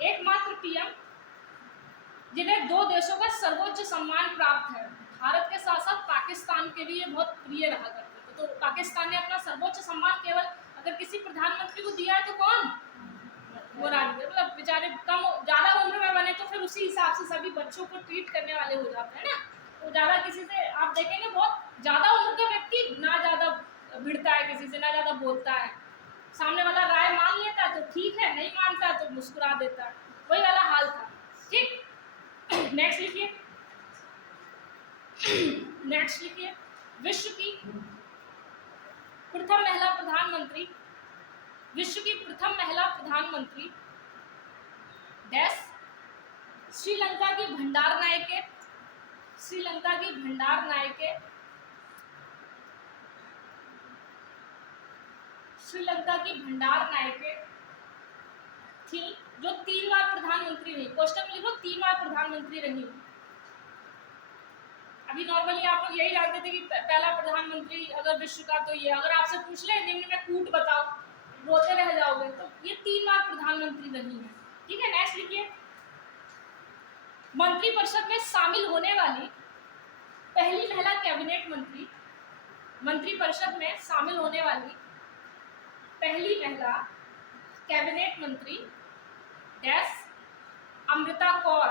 एकमात्र पीएम जिन्हें 2 देशों का सर्वोच्च सम्मान प्राप्त है। भारत के साथ साथ पाकिस्तान के भी ये बहुत प्रिय रहा करते थे, तो पाकिस्तान ने अपना सर्वोच्च सम्मान केवल अगर किसी प्रधानमंत्री को दिया है तो कौन, वो राजनीति, मतलब बेचारे कम ज्यादा उम्र में बने तो फिर उसी हिसाब से सभी बच्चों को ट्रीट करने वाले हो जाते हैं ना, तो ज्यादा किसी से आप देखेंगे बहुत ज्यादा उम्र का व्यक्ति ना ज्यादा भिड़ता है किसी से, ना ज्यादा बोलता है, सामने वाला राय मान लेता है तो ठीक है, नहीं मानता तो मुस्कुरा देता है, वही वाला हाल था, ठीक। नेक्स्ट लिखिए, नेक्स्ट लिखिए विश्व की प्रथम महिला प्रधानमंत्री, विश्व की प्रथम महिला प्रधानमंत्री डैश श्रीलंका की भंडार नायके, श्रीलंका की भंडार नायके, श्रीलंका की भंडार नायके थी, जो 3 बार प्रधानमंत्री रही। क्वेश्चन में लिखो 3 बार प्रधानमंत्री रही। अभी नॉर्मली आप लोग यही जानते थे कि पहला प्रधानमंत्री अगर विश्व का तो ये, अगर आपसे पूछ ले निम्न में कूट बताओ, रोते रह जाओगे। तो ये 3 बार प्रधानमंत्री रही है। ठीक है, नेक्स्ट लिखिए। मंत्रिपरिषद में शामिल होने वाली पहली महिला कैबिनेट मंत्री, मंत्रिपरिषद में शामिल होने वाली पहली महिला कैबिनेट मंत्री डैश अमृता कौर।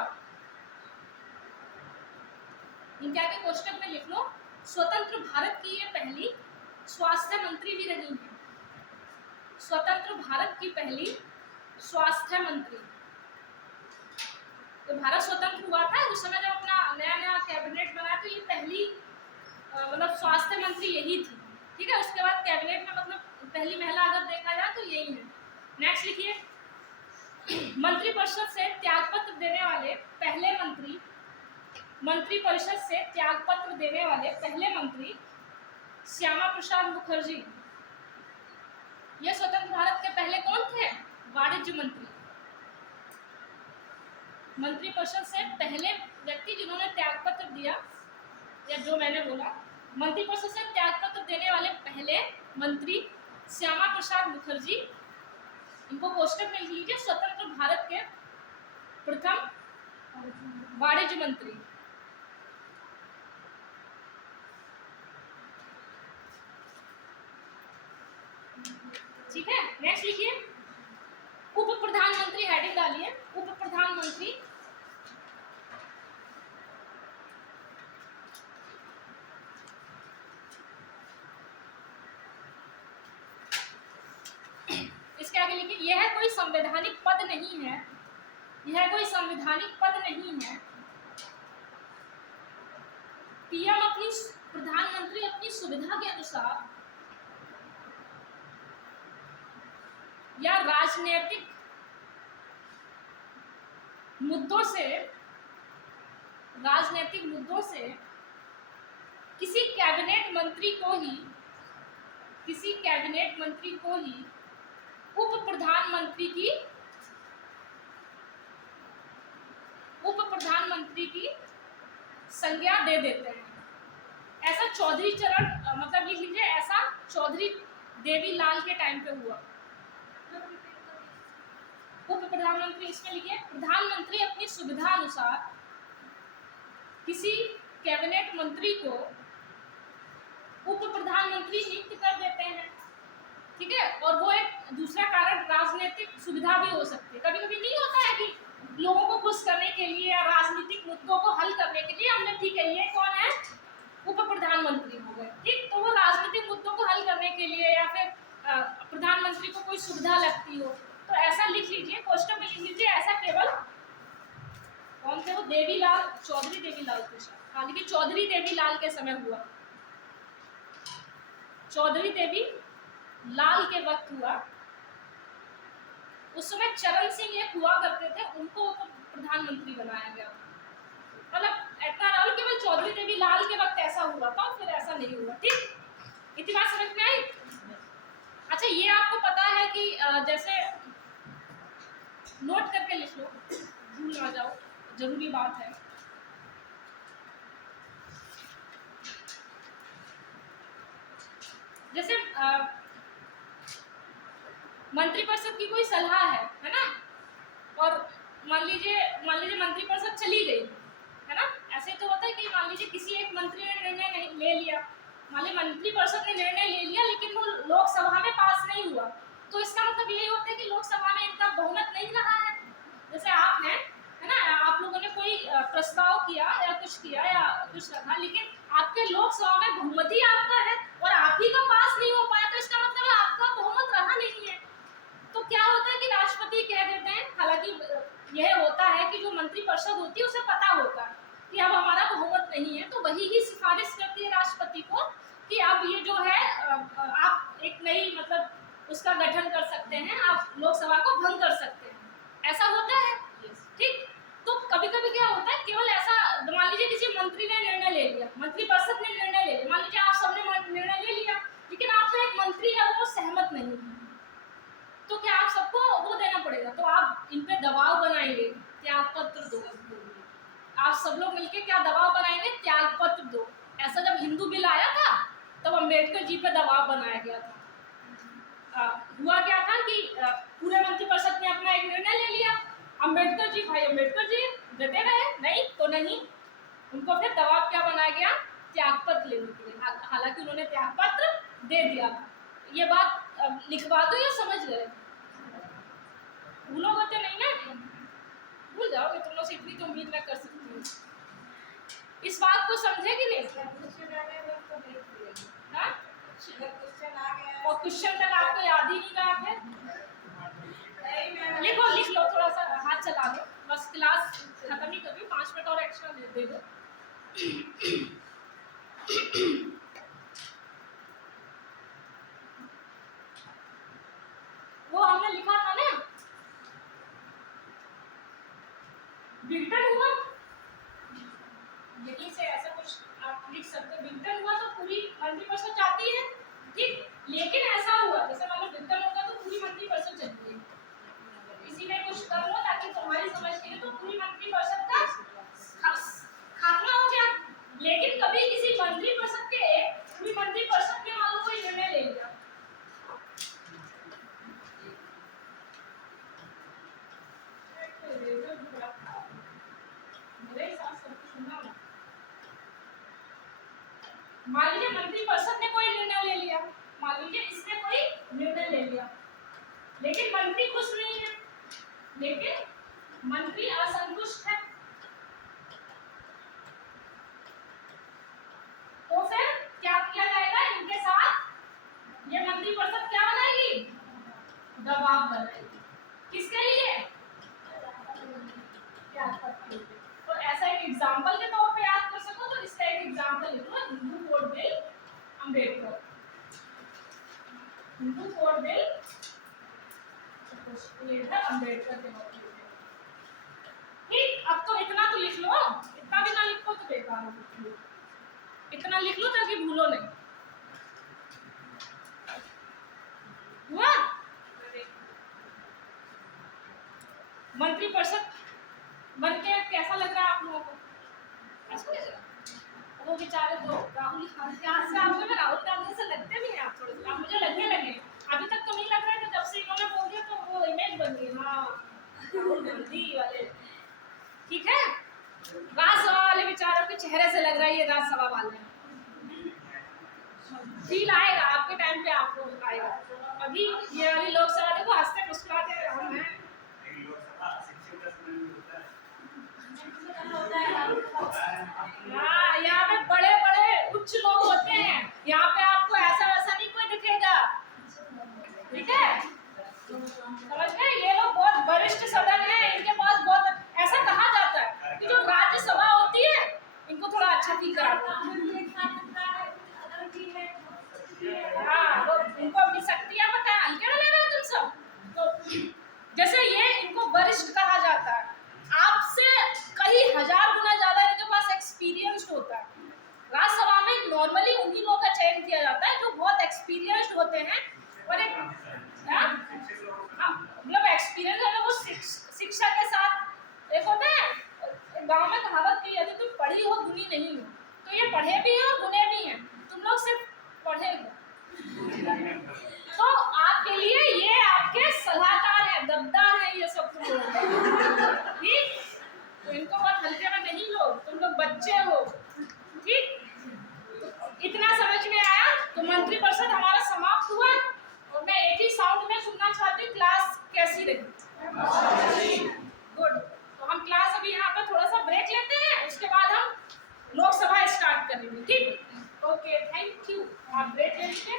इनके आगे क्वेश्चन में लिख लो, स्वतंत्र भारत की ये पहली स्वास्थ्य मंत्री भी रही हैं। स्वतंत्र भारत की पहली स्वास्थ्य मंत्री। तो भारत स्वतंत्र हुआ था उस समय जब अपना नया नया कैबिनेट बना, तो ये पहली मतलब स्वास्थ्य मंत्री यही थी। ठीक है, उसके बाद कैबिनेट में मतलब पहली महिला अगर देखा जाए तो यही है। नेक्स्ट लिखिए। मंत्रिपरिषद से त्यागपत्र देने वाले पहले मंत्री, मंत्रिपरिषद से त्यागपत्र देने वाले पहले मंत्री श्यामा प्रसाद मुखर्जी। ये स्वतंत्र भारत के पहले कौन थे? वाणिज्य मंत्री। मंत्रिपरिषद से पहले व्यक्ति जिन्होंने त्यागपत्र दिया, या जो मैंने बोला, मंत्रिपरिषद से त्यागपत्र देने वाले पहले मंत्री श्यामा प्रसाद मुखर्जी। इनको क्वेश्चन में लिख लीजिए, स्वतंत्र भारत के प्रथम वाणिज्य मंत्री। ठीक है, नेक्स्ट लिखिए। उप प्रधानमंत्री हेडिंग डालिए, उप प्रधानमंत्री। इसके आगे लिखिए, यह कोई संवैधानिक पद नहीं है, यह कोई संवैधानिक पद नहीं है। पीएम अपनी, प्रधानमंत्री अपनी सुविधा के अनुसार या राजनीतिक मुद्दों से किसी कैबिनेट मंत्री को ही उप प्रधानमंत्री की संज्ञा दे देते हैं। ऐसा चौधरी चरण मतलब लिख लीजिए, ऐसा चौधरी देवीलाल के टाइम पे हुआ। उप प्रधानमंत्री इसमें लिखिए, प्रधानमंत्री अपनी सुविधा अनुसार किसी कैबिनेट मंत्री को उप प्रधानमंत्री नियुक्त कर देते हैं। ठीक है, और वो एक दूसरा कारण राजनीतिक सुविधा भी हो सकती है। कभी कभी नहीं होता है कि लोगों को खुश करने के लिए या राजनीतिक मुद्दों को हल करने के लिए हमने, ठीक है, ये कौन है? उप प्रधानमंत्री हो गए। ठीक, तो वो राजनीतिक मुद्दों को हल करने के लिए या फिर प्रधानमंत्री को कोई सुविधा लगती हो तो ऐसा लिख लीजिए, क्वेश्चन में लिख लीजिए। ऐसा केवल कौन थे? वो देवीलाल, चौधरी देवीलाल के साथ। हाँ, देखिए चौधरी देवीलाल के समय हुआ, चौधरी देवी लाल के वक्त हुआ। उस समय चरण सिंह एक हुआ करते थे, उनको उप प्रधानमंत्री बनाया गया। मतलब इतना राहुल केवल चौधरी देवी लाल के वक्त ऐसा हुआ था, फिर ऐसा नहीं हुआ। ठीक, इतनी बात समझ में आई? अच्छा, ये आपको पता है कि जैसे नोट करके लिख लो, भूल ना जाओ, जरूरी बात है। जैसे मंत्रिपरिषद की कोई सलाह है ना, और मान लीजिए मंत्रिपरिषद चली गई, है ना। ऐसे तो होता है कि मान लीजिए किसी एक मंत्री ने निर्णय नहीं ले लिया, मान लीजिए मंत्रिपरिषद ने निर्णय ले लिया लेकिन वो लोकसभा में पास नहीं हुआ, तो इसका मतलब यही होता है कि लोकसभा में इनका बहुमत नहीं रहा है। जैसे आप हैं, है ना, आप लोगों ने कोई प्रस्ताव किया या कुछ रखा, लेकिन आपके लोकसभा में बहुमत ही आपका है और आप ही का पास नहीं हो पाया, तो इसका मतलब है आपका बहुमत रहा नहीं है। तो क्या होता है कि राष्ट्रपति कह देते हैं, हालांकि यह होता है कि जो मंत्रिपरिषद होती है उसे पता होता है कि अब हमारा बहुमत नहीं है, तो वही ही सिफारिश करती है राष्ट्रपति को कि अब ये जो है आप एक नई मतलब उसका गठन कर सकते हैं, आप लोकसभा को भंग कर सकते हैं। ऐसा होता है। ठीक, तो कभी कभी क्या होता है, केवल ऐसा मान लीजिए किसी मंत्री ने निर्णय ले लिया, मंत्री परिषद ने निर्णय ले लिया, मान लीजिए आप सबने निर्णय ले लिया, लेकिन आपका एक मंत्री है वो सहमत नहीं है, तो क्या आप सबको वो देना पड़ेगा, तो आप इन पे दबाव बनाएंगे, त्याग पत्र दो। आप सब लोग मिलके क्या दबाव बनाएंगे, त्याग पत्र दो। ऐसा जब हिंदू बिल आया था तब अम्बेडकर जी पे दबाव बनाया गया था। हुआ क्या था कि पूरे मंत्रिपरिषद ने अपना एक निर्णय ले लिया, अम्बेडकर जी डटे रहे, नहीं तो नहीं, उनको फिर दबाव क्या बनाया गया, त्यागपत्र लेने के लिए। हालांकि उन्होंने त्यागपत्र दे दिया। ये बात लिखवा दो या समझ गए, भूलोगे तो नहीं ना, भूल जाओगे, तुम लोग से इतनी तो उम्मीद मैं कर सकती हूँ। इस बात को समझे कि नहीं? और क्वेश्चन तक आपको याद ही नहीं रहा है, लिख लो, थोड़ा सा हाथ चला लो, बस क्लास खत्म ही कर दो, 5 मिनट और एक्स्ट्रा दे दो। वो हमने लिखा था ना, विघटन हुआ, यहीं से ऐसा कुछ आप लिख सकते हो, विघटन हुआ तो पूरी मंत्रिपरिषद जाती है, ठीक, लेकिन ऐसा हुआ जैसे मान लो विघटन होगा तो पूरी मंत्रिपरिषद चलती है, इसी में कुछ कर लो ताकि तुम्हारी समझ के लिए, तो पूरी मंत्रिपरिषद का खात्मा हो गया। लेकिन कभी किसी मंत्रिपरिषद के पूरी मंत्रिपरिषद ने मान लो कोई निर्णय ले लिया, मान लीजिए मंत्रिपरिषद ने कोई निर्णय ले लिया, मान लीजिए इसने कोई निर्णय ले लिया, लेकिन मंत्री खुश नहीं है, लेकिन मंत्री असंतुष्ट है, तो फिर क्या किया जाएगा, इनके साथ ये मंत्रिपरिषद क्या बनाएगी, दबाव बनाएगी, किसके लिए, तो ऐसा एक एग्जांपल के तौर पे याद कर सको तो इसका एक एग्जांपल लिखो, Hindu code bill Ambedkar, Hindu code bill Ambedkar के मौके पे, ठीक। अब तो इतना तो लिख लो, इतना भी ना लिखो तो बेकार हो, इतना लिख लो ताकि भूलो नहीं, हुआ। मंत्रिपरिषद बनके कैसा लग रहा है आप लोगों को, ऐसा लग रहा है? वो बेचारे तो राहुल गांधी में राहुल गांधी से लगते भी हैं आप, थोड़े से मुझे लगने लगे, अभी तक तो नहीं लग रहा है, तो जब से इन्होंने बोल दिया तो वो इमेज बन गई, हाँ राहुल गांधी वाले, ठीक है। राज्यसभा वाले बेचारों के चेहरे से लग रहा है ये राज्यसभा वाले, फील आएगा आपके टाइम पे, आपको आएगा। अभी ये वाली लोकसभा देखो हंसते मुस्कुराते हम हैं, हाँ यहाँ पे बड़े बड़े उच्च लोग होते हैं, यहाँ पे आपको ऐसा वैसा नहीं कोई दिखेगा, ठीक है, समझ गए। ये लोग बहुत वरिष्ठ सदन है, इनके पास बहुत, ऐसा कहा जाता है कि जो राज्यसभा होती है इनको थोड़ा अच्छा फील कराता है, हाँ वो इनको अपनी शक्तियाँ पता है, हल्के में ले रहे हो तुम सब, तो जैसे ये इनको वरिष्ठ कहा जाता है, आपसे कई हजार गुना ज्यादा इनके पास एक्सपीरियंस्ड होता है। राज्यसभा में नॉर्मली उन्हीं लोगों का चयन किया जाता है जो बहुत एक्सपीरियंस्ड होते हैं, और एक मतलब एक्सपीरियंस है वो शिक्षा के साथ, एक होता है गांव में कहावत की यदि तुम पढ़ी हो गुनी नहीं हो, तो ये पढ़े भी हैं और गुने भी हैं, तुम लोग सिर्फ पढ़े हो, तो आपके लिए ये आपके सलाहकार है, गद्दार है ये सब, तुम लोग ठीक, तो इनको बहुत हल्के में नहीं लो, तुम लोग बच्चे हो, ठीक। इतना समझ में आया, तो मंत्रिपरिषद हमारा समाप्त हुआ, और मैं एक ही साउंड में सुनना चाहती हूँ क्लास कैसी रही, गुड। तो हम क्लास अभी यहाँ पर थोड़ा सा ब्रेक लेते हैं, उसके बाद हम लोकसभा स्टार्ट करेंगे, ठीक, ओके, थैंक यू। आप ब्रेक ले लीजिए।